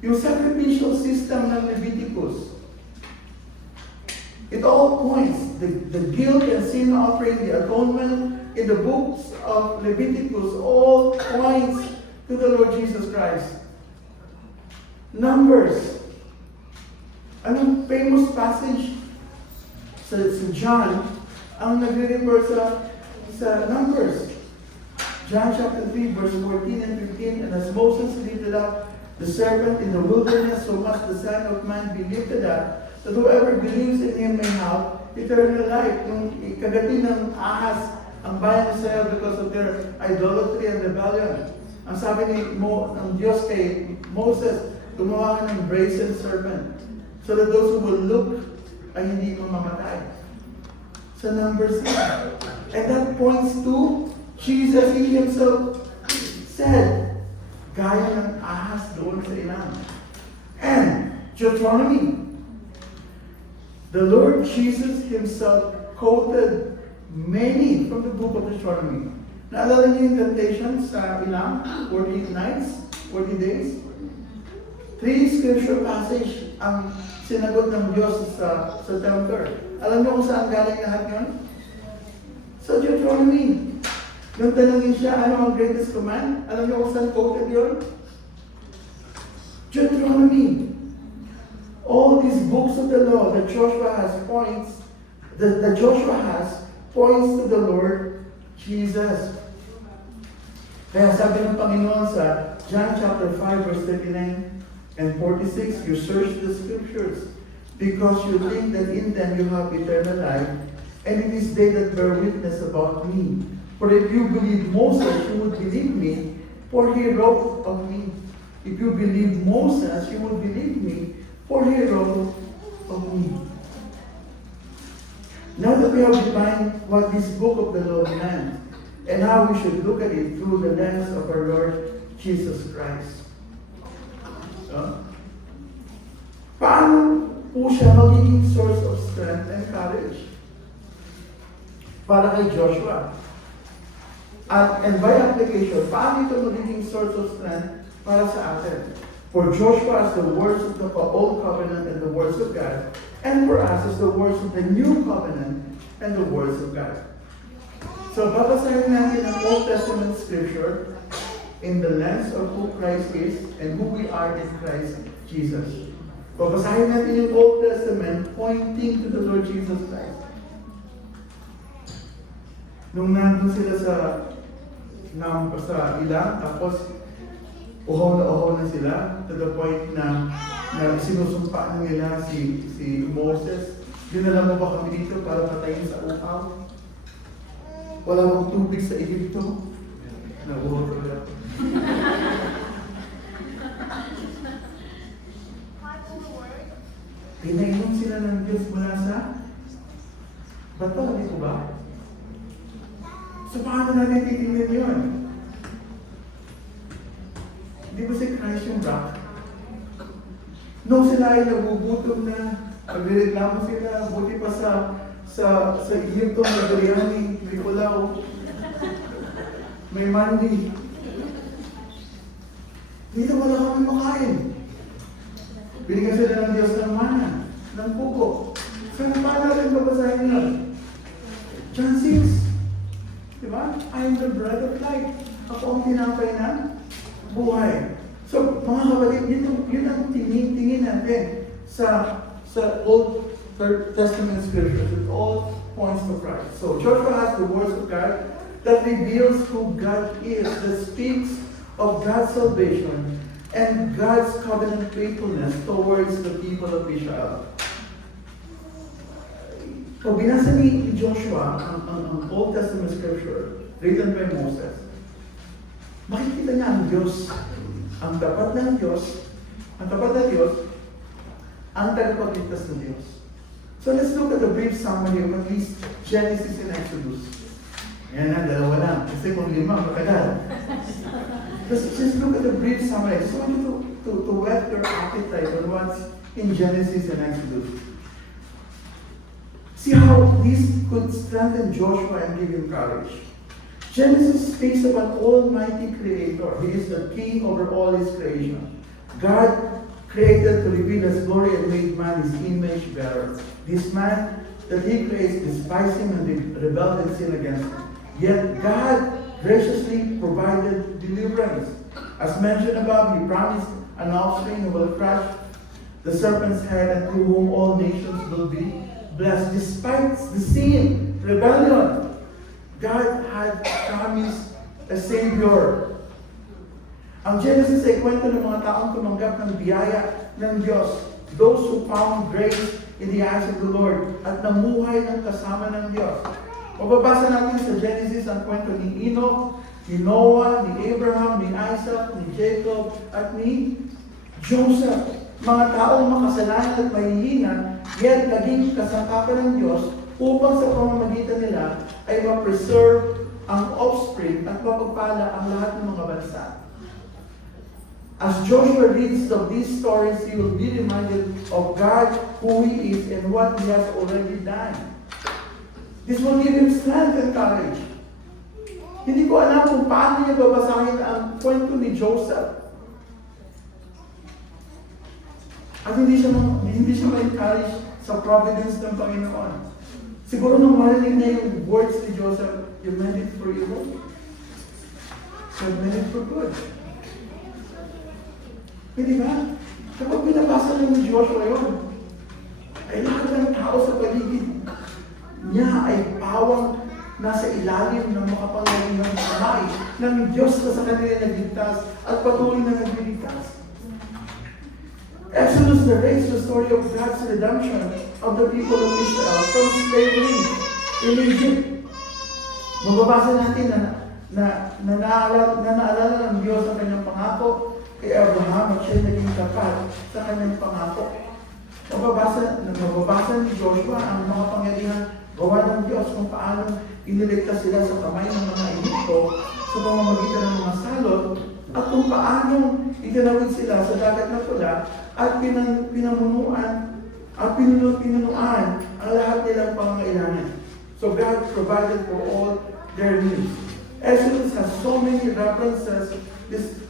Yung sacrificial system ng Leviticus. It all points, the guilt and sin offering, the atonement in the books of Leviticus all points to the Lord Jesus Christ. Numbers. Anong famous passage sa John ang nagre-refer sa Numbers? John chapter 3 verse 14 and 15, and as Moses lifted up the serpent in the wilderness, so must the Son of Man be lifted up, that whoever believes in Him may have eternal life. Yung ikagatin ng ahas ang bayan ng Israel because of their idolatry and rebellion. Ang sabi ng Diyos kay Moses, gumawa ka ng brazen serpent so that those who will look ay hindi mamamatay. sa number 6. And that points to Jesus. He himself said, gaya ng ahas doon sa ilang. And Deuteronomy, the Lord Jesus himself quoted many from the book of Deuteronomy. Naalala niyo yung temptation sa ilang 40 nights, 40 days? 3 scripture passage ang sinagot ng Diyos sa tempter. Alam niyo kung saan galing lahat yun? Sa Deuteronomy. Nung tanongin siya, ano ang greatest command? Alam niyo kung saan quoted yun? Deuteronomy. All these books of the law that Joshua has points to the Lord Jesus. Kaya sabi ng Panginoon sa John chapter 5 verse 39 and 46, you search the scriptures because you think that in them you have eternal life, and it is they that bear witness about me. For if you believe Moses, you would believe me, for he wrote of me. If you believe Moses, you would believe me, for he wrote of me. Now that we have defined what this book of the law meant, and how we should look at it through the lens of our Lord Jesus Christ. Paano po siya magiging source of strength and courage para kay Joshua? And by application, paano ito magiging source of strength para sa atin? For Joshua as the words of the Old Covenant and the words of God, and for us as the words of the New Covenant and the words of God. So, babasahin natin ang Old Testament Scripture in the lens of who Christ is and who we are in Christ Jesus. Babasahin natin yung Old Testament pointing to the Lord Jesus Christ. Nung nandun sila sa ilang, tapos uhaw na sila to the point na sinusumpa na nila si Moses. Dinala mo ba kami dito para patayin sa uhaw? Wala mong tubig sa Egypto? Nabuhod ko lang. Pinainom sila ng Diyos mula sa bato, di ko ba? So paano natin titignan yun? Di ba si Christ yung rock? Nung sila ay nagugutom na, magreklamo sila, buti pa sa Egypto, may biryani, may pulaw, may mandi. Dito wala kami makain. Binigyan sila ng Diyos ng mana, ng pugo. So, paano natin babasahin yun? John 6. Diba? I am the bread of life. Ako ang tinapay ng buhay. So, mga kapatid, yun ang tingin natin sa Old Testament scriptures. It all points to Christ. So, Joshua has the words of God that reveals who God is, that speaks of God's salvation and God's covenant faithfulness towards the people of Israel. So, binasa ni Joshua ang Old Testament scripture written by Moses. Makikita niya ang Diyos, ang tapat ng Diyos, ang tagapagligtas ng Diyos. So let's look at the brief summary of at least Genesis and Exodus. Yan na, dalawa lang. Kasi kung 5, matagal. Just look at the brief summary. I just want you to whet your appetite on what's in Genesis and Exodus. See how this could strengthen Joshua and give him courage. Genesis speaks of an almighty creator. He is the king over all his creation. God created to reveal his glory and made man his image bearer. This man that he creates despised him and rebelled and sinned against him. Yet God graciously provided deliverance. As mentioned above, he promised an offspring who will crush the serpent's head and through whom all nations will be blessed. Despite the sin, rebellion, God had promised a Savior. Ang Genesis ay kwento ng mga taong tumanggap ng biyaya ng Diyos. Those who found grace in the eyes of the Lord at namuhay ng kasama ng Diyos. Mababasa natin sa Genesis ang kwento ni Enoch, ni Noah, ni Abraham, ni Isaac, ni Jacob, at ni Joseph. Mga taong makasalanan at mahihina, yet naging kasangkapan ng Diyos upang sa pamamagitan nila ay ma-preserve ang offspring at mapagpala ang lahat ng mga bansa. As Joshua reads of these stories, he will be reminded of God, who He is, and what He has already done. This will give him strength and courage. Hindi ko alam kung paano niya babasahin ang kwento ni Joseph. At hindi siya ma-encourage sa providence ng Panginoon. Siguro nung marinig na yung words ni Joseph, you meant it for evil, you meant it for good. Hindi ba? Kapag binabasa lang ni Joshua yun, ay lahat ng tao sa paligid niya ay pawang nasa ilalim ng makapangyarihang kamay ng Diyos na sa kanila nagligtas at patuloy na nagliligtas. Exodus narrates the story of God's redemption of the people of Israel from slavery in Egypt. Mababasa natin na naalala ng Diyos ang kanyang pangako kay Abraham at siya naging tapat sa kanyang pangako. Mababasa ni Joshua ang mga pangyarihang gawa ng Diyos kung paano iniligtas sila sa kamay ng mga Egypto sa pamamagitan ng mga salot at kung paano itinawid sila sa dagat na pula at pinamunuan at pinunuan ang lahat nilang pangangailangan. So God provided for all their needs. Exodus has so many references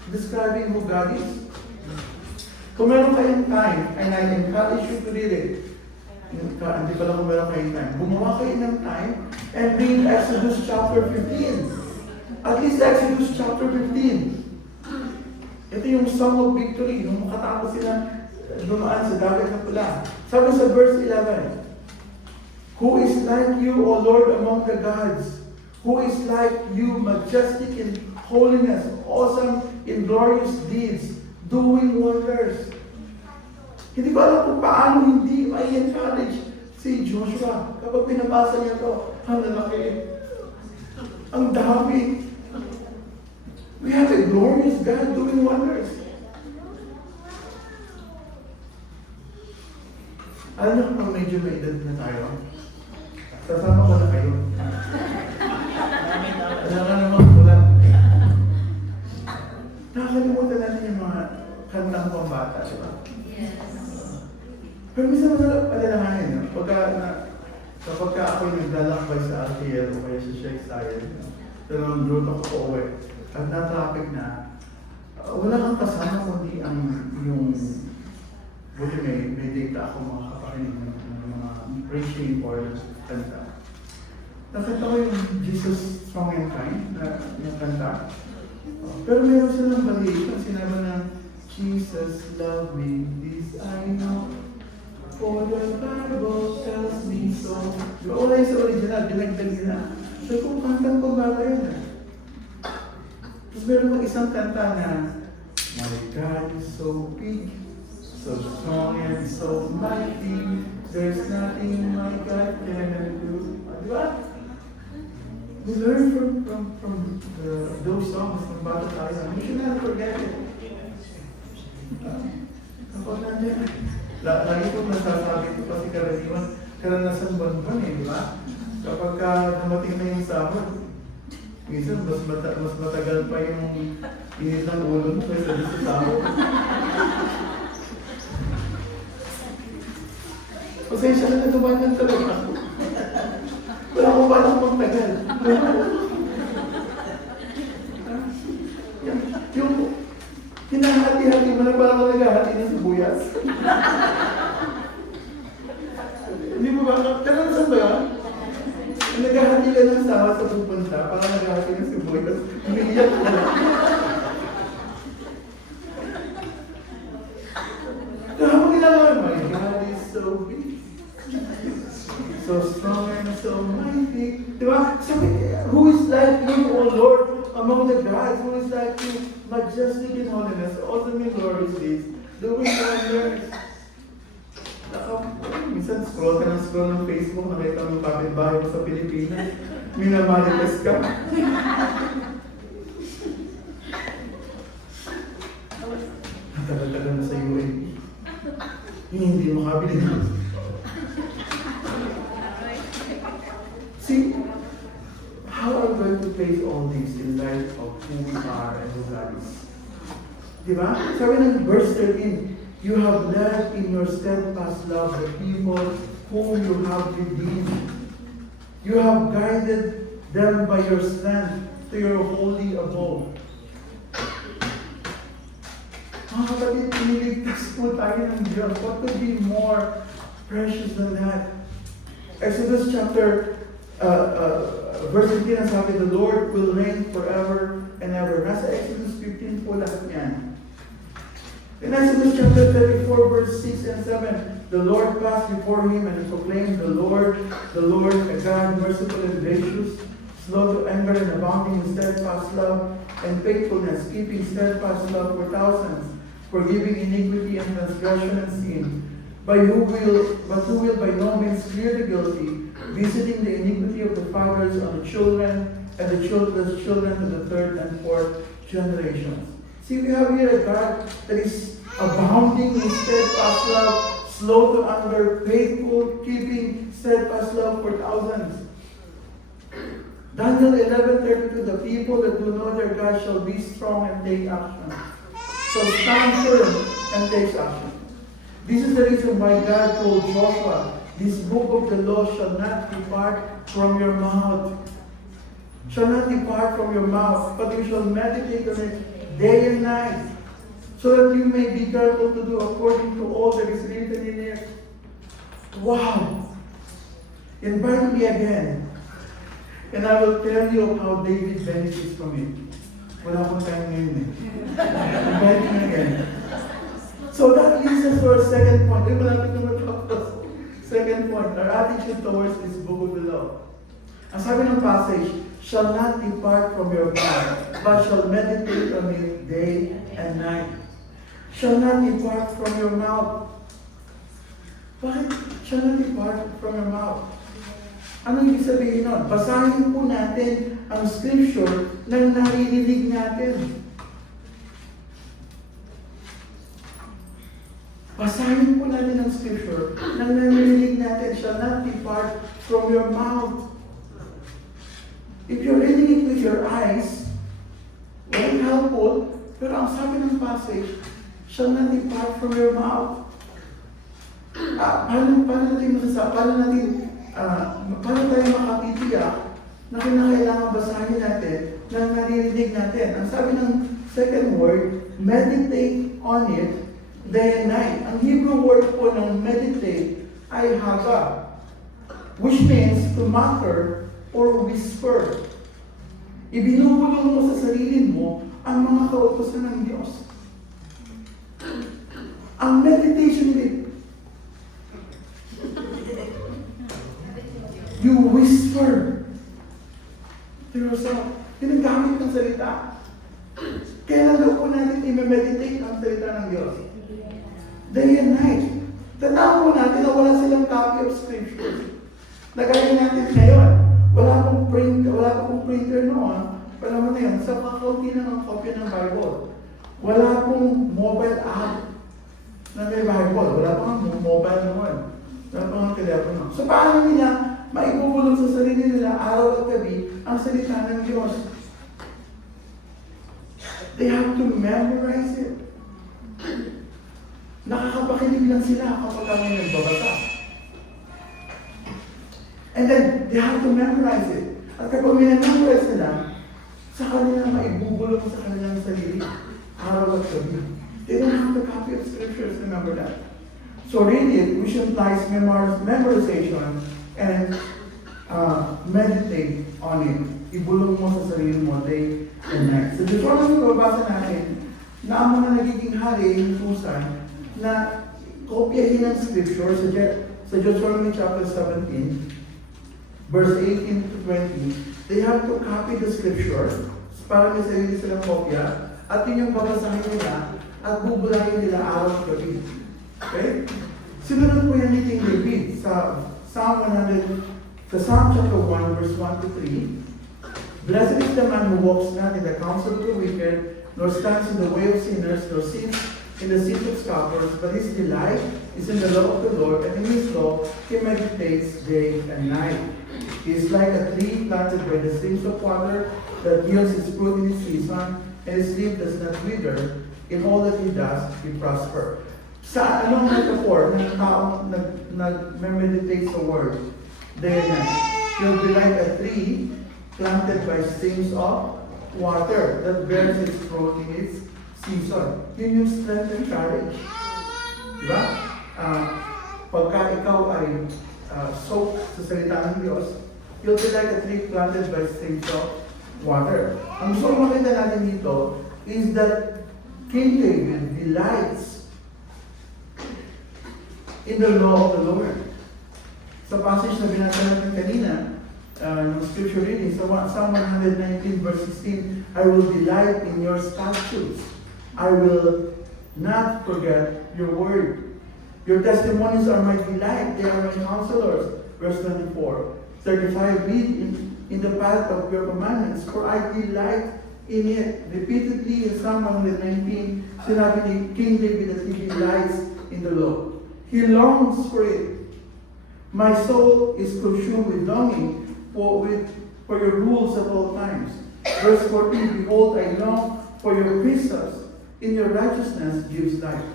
describing who God is. Kung meron kayong time, and I encourage you to read it, hindi pala kung meron kayong time, gumawa kayo ng time and read Exodus chapter 15. At least Exodus chapter 15. Ito yung Song of Victory, nung makatapos sila dumaan sa dagat na pula. Sabi sa verse 11, Who is like you, O Lord, among the gods? Who is like you, majestic in holiness, awesome in glorious deeds, doing wonders? Hindi ko alam kung paano hindi mai-encourage si Joshua kapag pinabasa niya ito. Ang lalaki. Ang dami. We have a glorious God doing wonders. Alam niyo kung medyo may edad na tayo, sasama ko na kayo. Alam ka naman ko lang. Nakakalimutan natin yung mga kantang pambata, di ba? Yes. Pero minsan masarap alalahanin, kapag ako'y naglalakbay sa RTL o kaya sa Sheikh Zayed, pero ang route ako po uwi, at na-traffic na, wala kang kasama kundi yung buti may data ako mga kaparinig ng mga preaching or kanta. Nakita ko yung Jesus Strong and Kind na kanta. Pero meron silang variation, sinabi na, Jesus love me, this I know, for the Bible tells me so. Wala yung sa original, binagdag nila. So kung kantang ko ba yun Tapos meron mo isang kanta na, My God is so big, so strong and so mighty, there's nothing my God can do. Di ba? We learn from those songs ng bata tayo. We should not forget it. Kapag nandiyan, lagi ko nasasabi ko kasi karanasan banban di ba? Kapag namating na yung sahod, minsan mas matagal pa yung init ng ulo mo kaysa dito sa sahod. Pasensya na nagawanan talaga ako. Wala ko palang magtagal. Yung hinahati-hati mo na parang naghahati ng sibuyas. Hindi mo ba? Karanasan ba yan? Naghahati ka ng sawa sa pupunta, parang naghahati ng sibuyas. Umiiyak ka na. Habang ginagawa mo, God is so big, so strong and so mighty. Diba? Sabi, who is like you, O Lord, among the gods? Who is like you, majestic in holiness, awesome in glorious deeds, doing wonders? Minsan scroll ka ng Facebook, nakita mo yung kapitbahay mo sa Pilipinas, minamarites ka. Ang tagal-tagal na sa UAE. Hindi makabili na. in light of who we are and who God is. Diba? Sabi ng verse 13, you have led in your steadfast love the people whom you have redeemed. You have guided them by your strength to your holy abode. Mga kapatid, iniligtas po tayo ng Diyos. What could be more precious than that? Exodus chapter verse 15 ang sabi, the Lord will reign forever and ever. Nasa Exodus 15 po lahat yan. In Exodus chapter 34 verse 6 and 7, the Lord passed before him and proclaimed, the Lord, a God merciful and gracious, slow to anger and abounding in steadfast love and faithfulness, keeping steadfast love for thousands, forgiving iniquity and transgression and sin, but who will by no means clear the guilty, visiting the iniquity of the fathers on the children and the children's children to the third and fourth generations. See, we have here a God that is abounding in steadfast love, slow to anger, faithful, keeping steadfast love for thousands. Daniel 11:32, the people that do know their God shall be strong and take action. So stand firm and take action. This is the reason why God told Joshua, this book of the law shall not depart from your mouth. Shall not depart from your mouth, but you shall meditate on it day and night, so that you may be careful to do according to all that is written in it. Wow! Invite me again, and I will tell you how David benefits from it. Wala akong time ngayon eh. Invite me again. So that leads us to our second point. Second point, our attitude towards this book of the law. Ang sabi ng passage, shall not depart from your mouth, but shall meditate on it day and night. Shall not depart from your mouth. Bakit shall not depart from your mouth? Ano ibig sabihin nun? Basahin po natin ang scripture na naririnig natin. Basahin po natin ang scripture na naririnig natin, shall not depart from your mouth. If you're reading it with your eyes, well, helpful, pero ang sabi ng passage, shall not depart from your mouth. Paano tayo makapitiyak na kinakailangan basahin natin na naririnig natin? Ang sabi ng second word, meditate on it day and night. Ang Hebrew word po ng meditate ay haga, which means to mutter or whisper. Ibinubulong mo sa sarili mo ang mga kautusan ng Diyos. Ang meditation din, you whisper to yourself. Ginagamit ng salita. Kailan daw po natin i-meditate ang salita ng Diyos? Day and night. Tandaan po natin na wala silang copy of scripture. Nagaya natin ngayon. Wala pong printer noon. Alam mo na yan, sa kakaunti na ng kopya ng Bible. Wala pong mobile app na may Bible. Wala pong mobile noon. Wala pong telepono. So paano nila maibubulong sa sarili nila araw at gabi ang salita ng Diyos? They have to memorize it. Nakakapakinig lang sila kapag kami nagbabasa. And then, they have to memorize it. At kapag minamemorize nila, sa kanila maibubulong sa kanilang sarili araw at gabi. They don't have the copy of scriptures, remember that. So read it, which implies memorization and meditate on it. Ibulong mo sa sarili mo day and night. So Deuteronomy, babasa natin na ang mga nagiging hari, utusan, na kopyahin ng scripture sa Deuteronomy chapter 17, verse 18 to 20, they have to copy the scripture para may sarili silang kopya at yun yung babasahin nila at bubulahin nila araw at gabi. Okay? Sinunod po yan ni King David sa Psalm chapter 1, verse 1 to 3. Blessed is the man who walks not in the counsel of the wicked, nor stands in the way of sinners, nor sits in the seat of scoffers, but his delight is in the law of the Lord, and in his law he meditates day and night. He is like a tree planted by the streams of water, that yields its fruit in its season, and his leaf does not wither. In all that he does, he prosper. Sa anong metaphor ng taong nag-meditate sa word? Day and night. He'll be like a tree planted by streams of water that bears its fruit in its season. Yun yung strength and courage. Diba? Pagka ikaw ay soaked sa salita ng Diyos, you'll be like a tree planted by streams of water. Ang gusto ko makita natin dito is that King David delights in the law of the Lord. Sa passage na binasa natin kanina, ng scripture reading, sa Psalm 119 verse 16, I will delight in your statutes. I will not forget your word. Your testimonies are my delight. They are my counselors. Verse 24. 35, read in the path of your commandments, for I delight in it. Repeatedly in Psalm 119, sinabi ni King David that he delights in the law. He longs for it. My soul is consumed with longing for your rules at all times. Verse 14, behold, I long for your precepts. In your righteousness gives life.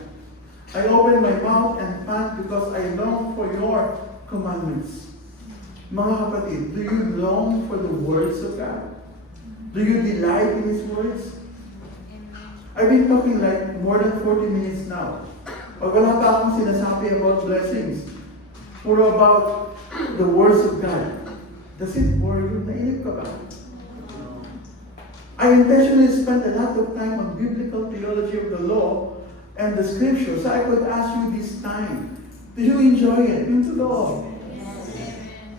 I open my mouth and pant because I long for your commandments. Mga kapatid, do you long for the words of God? Do you delight in His words? I've been talking like more than 40 minutes now. Pag wala pa akong sinasabi about blessings, puro about the words of God. Does it bore you? Nainip ka ba? I intentionally spent a lot of time on biblical theology of the law and the scripture, so I could ask you this time, do you enjoy it? Yung totoo.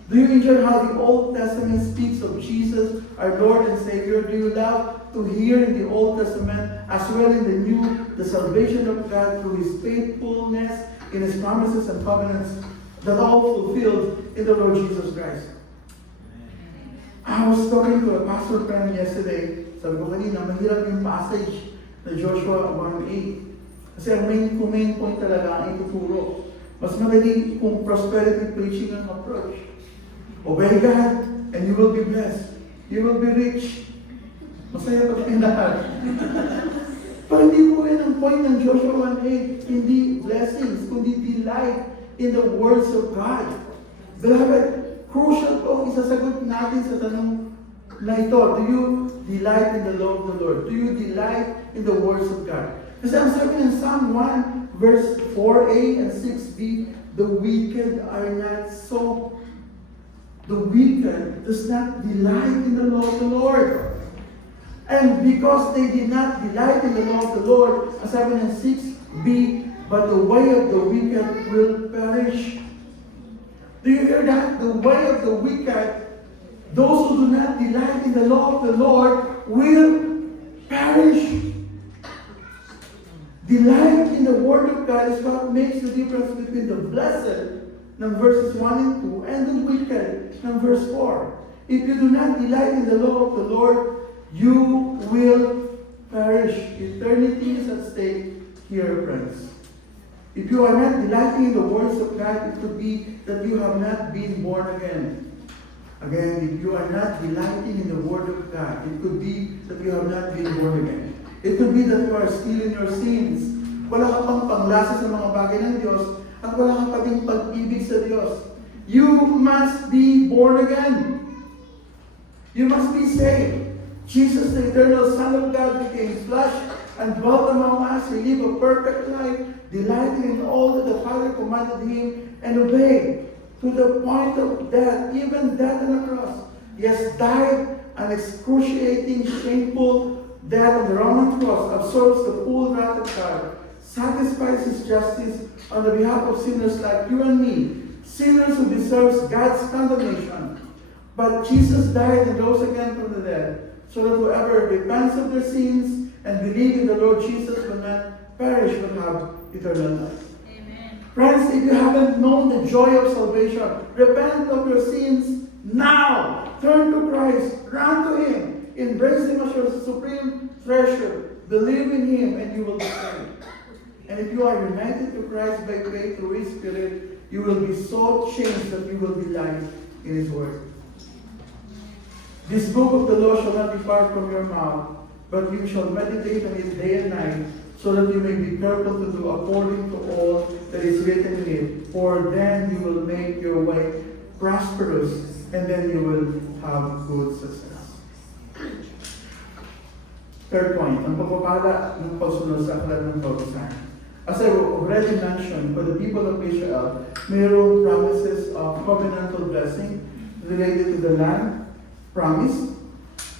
Do you enjoy how the Old Testament speaks of Jesus, our Lord and Savior? Do you love to hear in the Old Testament as well in the New, the salvation of God through His faithfulness in His promises and covenants that all fulfilled in the Lord Jesus Christ? I was talking to a pastor friend yesterday. Sabi ko kanina, mahirap yung passage na Joshua 1:8. Kasi ang main point talaga ang ituturo. Mas madali kung prosperity preaching ang approach. Obey God, and you will be blessed. You will be rich. Masaya pag pinahal. Pero hindi po yan ang point ng Joshua 1:8. Hindi blessings, kundi delight in the words of God. Beloved, crucial po ang isasagot natin sa tanong na ito. Do you delight in the law of the Lord? Do you delight in the words of God? Kasi ang sabi ng Psalm 1, verse 4a and 6b, the wicked are not so. The wicked does not delight in the law of the Lord. And because they did not delight in the law of the Lord, ang sabi ng 6b, but the way of the wicked will perish. Do you hear that? The way of the wicked, those who do not delight in the law of the Lord, will perish. Delight in the Word of God is what makes the difference between the blessed, ng verses 1 and 2, and the wicked, ng verse 4. If you do not delight in the law of the Lord, you will perish. Eternity is at stake here, friends. If you are not delighting in the words of God, it could be that you have not been born again. Again, if you are not delighting in the Word of God, it could be that you have not been born again. It could be that you are still in your sins. Wala ka pang panglasa sa mga bagay ng Diyos, at wala kang pating pag-ibig sa Diyos. You must be born again. You must be saved. Jesus, the eternal Son of God, became flesh and dwelt among us. He lived a perfect life, delighting in all that the Father commanded Him, and obeyed to the point of death, even death on the cross. He has died an excruciating, shameful death on the Roman cross, absorbs the full wrath of God, satisfies His justice on the behalf of sinners like you and me, sinners who deserves God's condemnation. But Jesus died and rose again from the dead, so that whoever repents of their sins and believes in the Lord Jesus will not perish but have eternal life. Amen. Friends, if you haven't known the joy of salvation, repent of your sins now. Turn to Christ, run to Him, embrace Him as your supreme treasure, believe in Him, and you will be saved. And if you are united to Christ by faith through His Spirit, you will be so changed that you will delight in His Word. This book of the law shall not depart from your mouth, but you shall meditate on it day and night, so that you may be careful to do according to all that is written in it. For then you will make your way prosperous, and then you will have good success. Third point, ang pagpapala ng pagsunod sa aklat ng pag-isahan. As I already mentioned, for the people of Israel, mayroong promises of covenantal blessing related to the land, promise.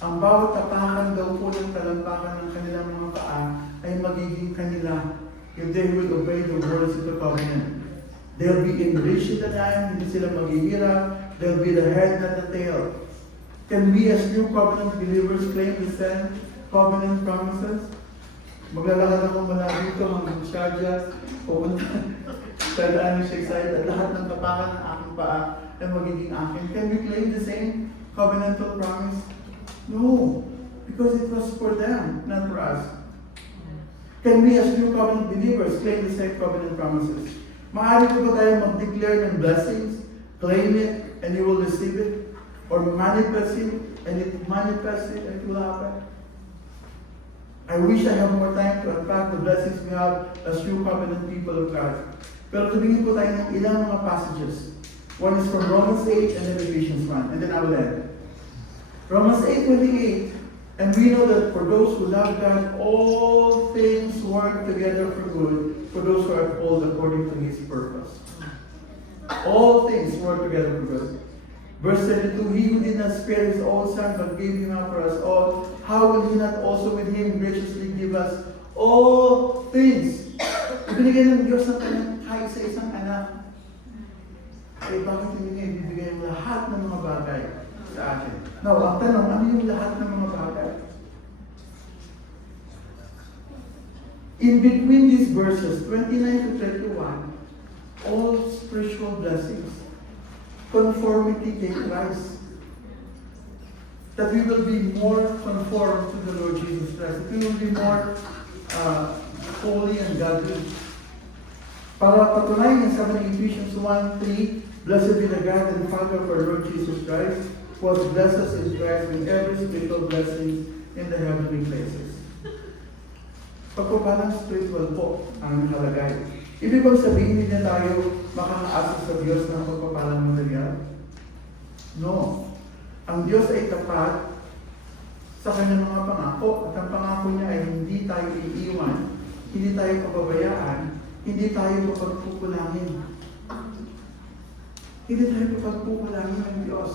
Ang bawat tapakan daw po ng talampakan ng kanilang mga paa ay magiging kanila if they will obey the words of the covenant. They'll be enriched in the land, hindi sila maghihirap, they'll be the head, not the tail. Can we as new covenant believers claim the same covenant promises? Maglalakad ako mula dito hanggang Sharjah, pupunta sa daan siya excited at lahat ng tapakan ng aking paa ay magiging akin. Can we claim the same covenantal promise? No, because it was for them, not for us. Can we as new covenant believers claim the same covenant promises? Maaari ko ba tayo mag-declare ng blessings, claim it, and you will receive it? Or manifest it, and it manifests it, and it will happen? I wish I have more time to unpack the blessings we have as new covenant people of God. Pero tumingin po tayo ng ilang mga passages. One is from Romans 8 and then Ephesians 1, and then I will end. Romans 8:28, and we know that for those who love God, all things work together for good, for those who are called according to His purpose. All things work together for good. Verse 32, He who did not spare His own Son, but gave Him up for us all, how will He not also with Him graciously give us all things? Ibinigay ng Diyos ang kanyang kahit sa isang anak. Eh, bakit hindi niya ibibigay ang lahat ng mga bagay sa atin? Now, ang tanong, ano yung lahat ng mga bagay? In between these verses, 29 to 31, all spiritual blessings, conformity to Christ, that we will be more conformed to the Lord Jesus Christ, that we will be more holy and godly. Para patunayan niya sa mga Ephesians 1:3, Blessed be the God and Father of our Lord Jesus Christ, who has blessed us in Christ with every spiritual blessing in the heavenly places. Pagpapalang spiritual po ang nakalagay. Ibig bang sabihin hindi na tayo makakaasa sa Diyos ng pagpapalang material? No. Ang Diyos ay tapat sa kanyang mga pangako, at ang pangako niya ay hindi tayo iiwan, hindi tayo pababayaan, hindi tayo mapagkukulangin. Hindi tayo mapagkukulangin ng Diyos.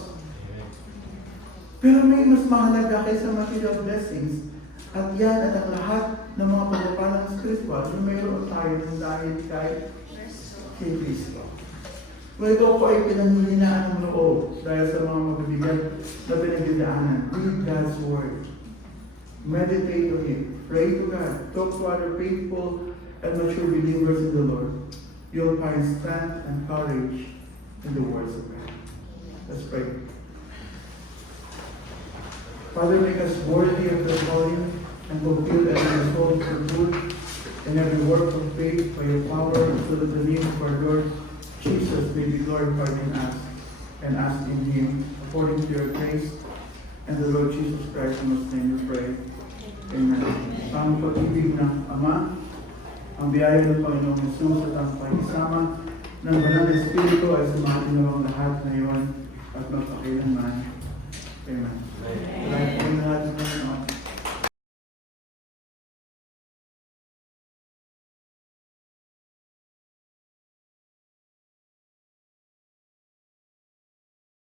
Pero may mas mahalaga kaysa material blessings, at yan at ang lahat ng mga pagpapalang spiritual na mayroon tayo ng dahil kay Kristo. Kung ikaw po ay pinanghihinaan ng loob dahil sa mga mabibigat na pinagdadaanan, read God's Word. Meditate on it. Pray to God. Talk to other faithful and mature believers in the Lord. You'll find strength and courage in the words of God. Let's pray. Father, make us worthy of the calling and fulfill every soul for good and every work of faith by your power, so that the name of our Lord Jesus may be glorified in us and us in Him, according to your grace and the Lord Jesus Christ, in whose name we pray. Amen. Ang pag-ibig ng Ama, ang biyaya ng Panginoong Jesus at ang pakisama ng Banal na Espiritu ay sumatin nawang lahat ngayon at magpakailanman. Amen. Amen. Lahat ng Panginoon.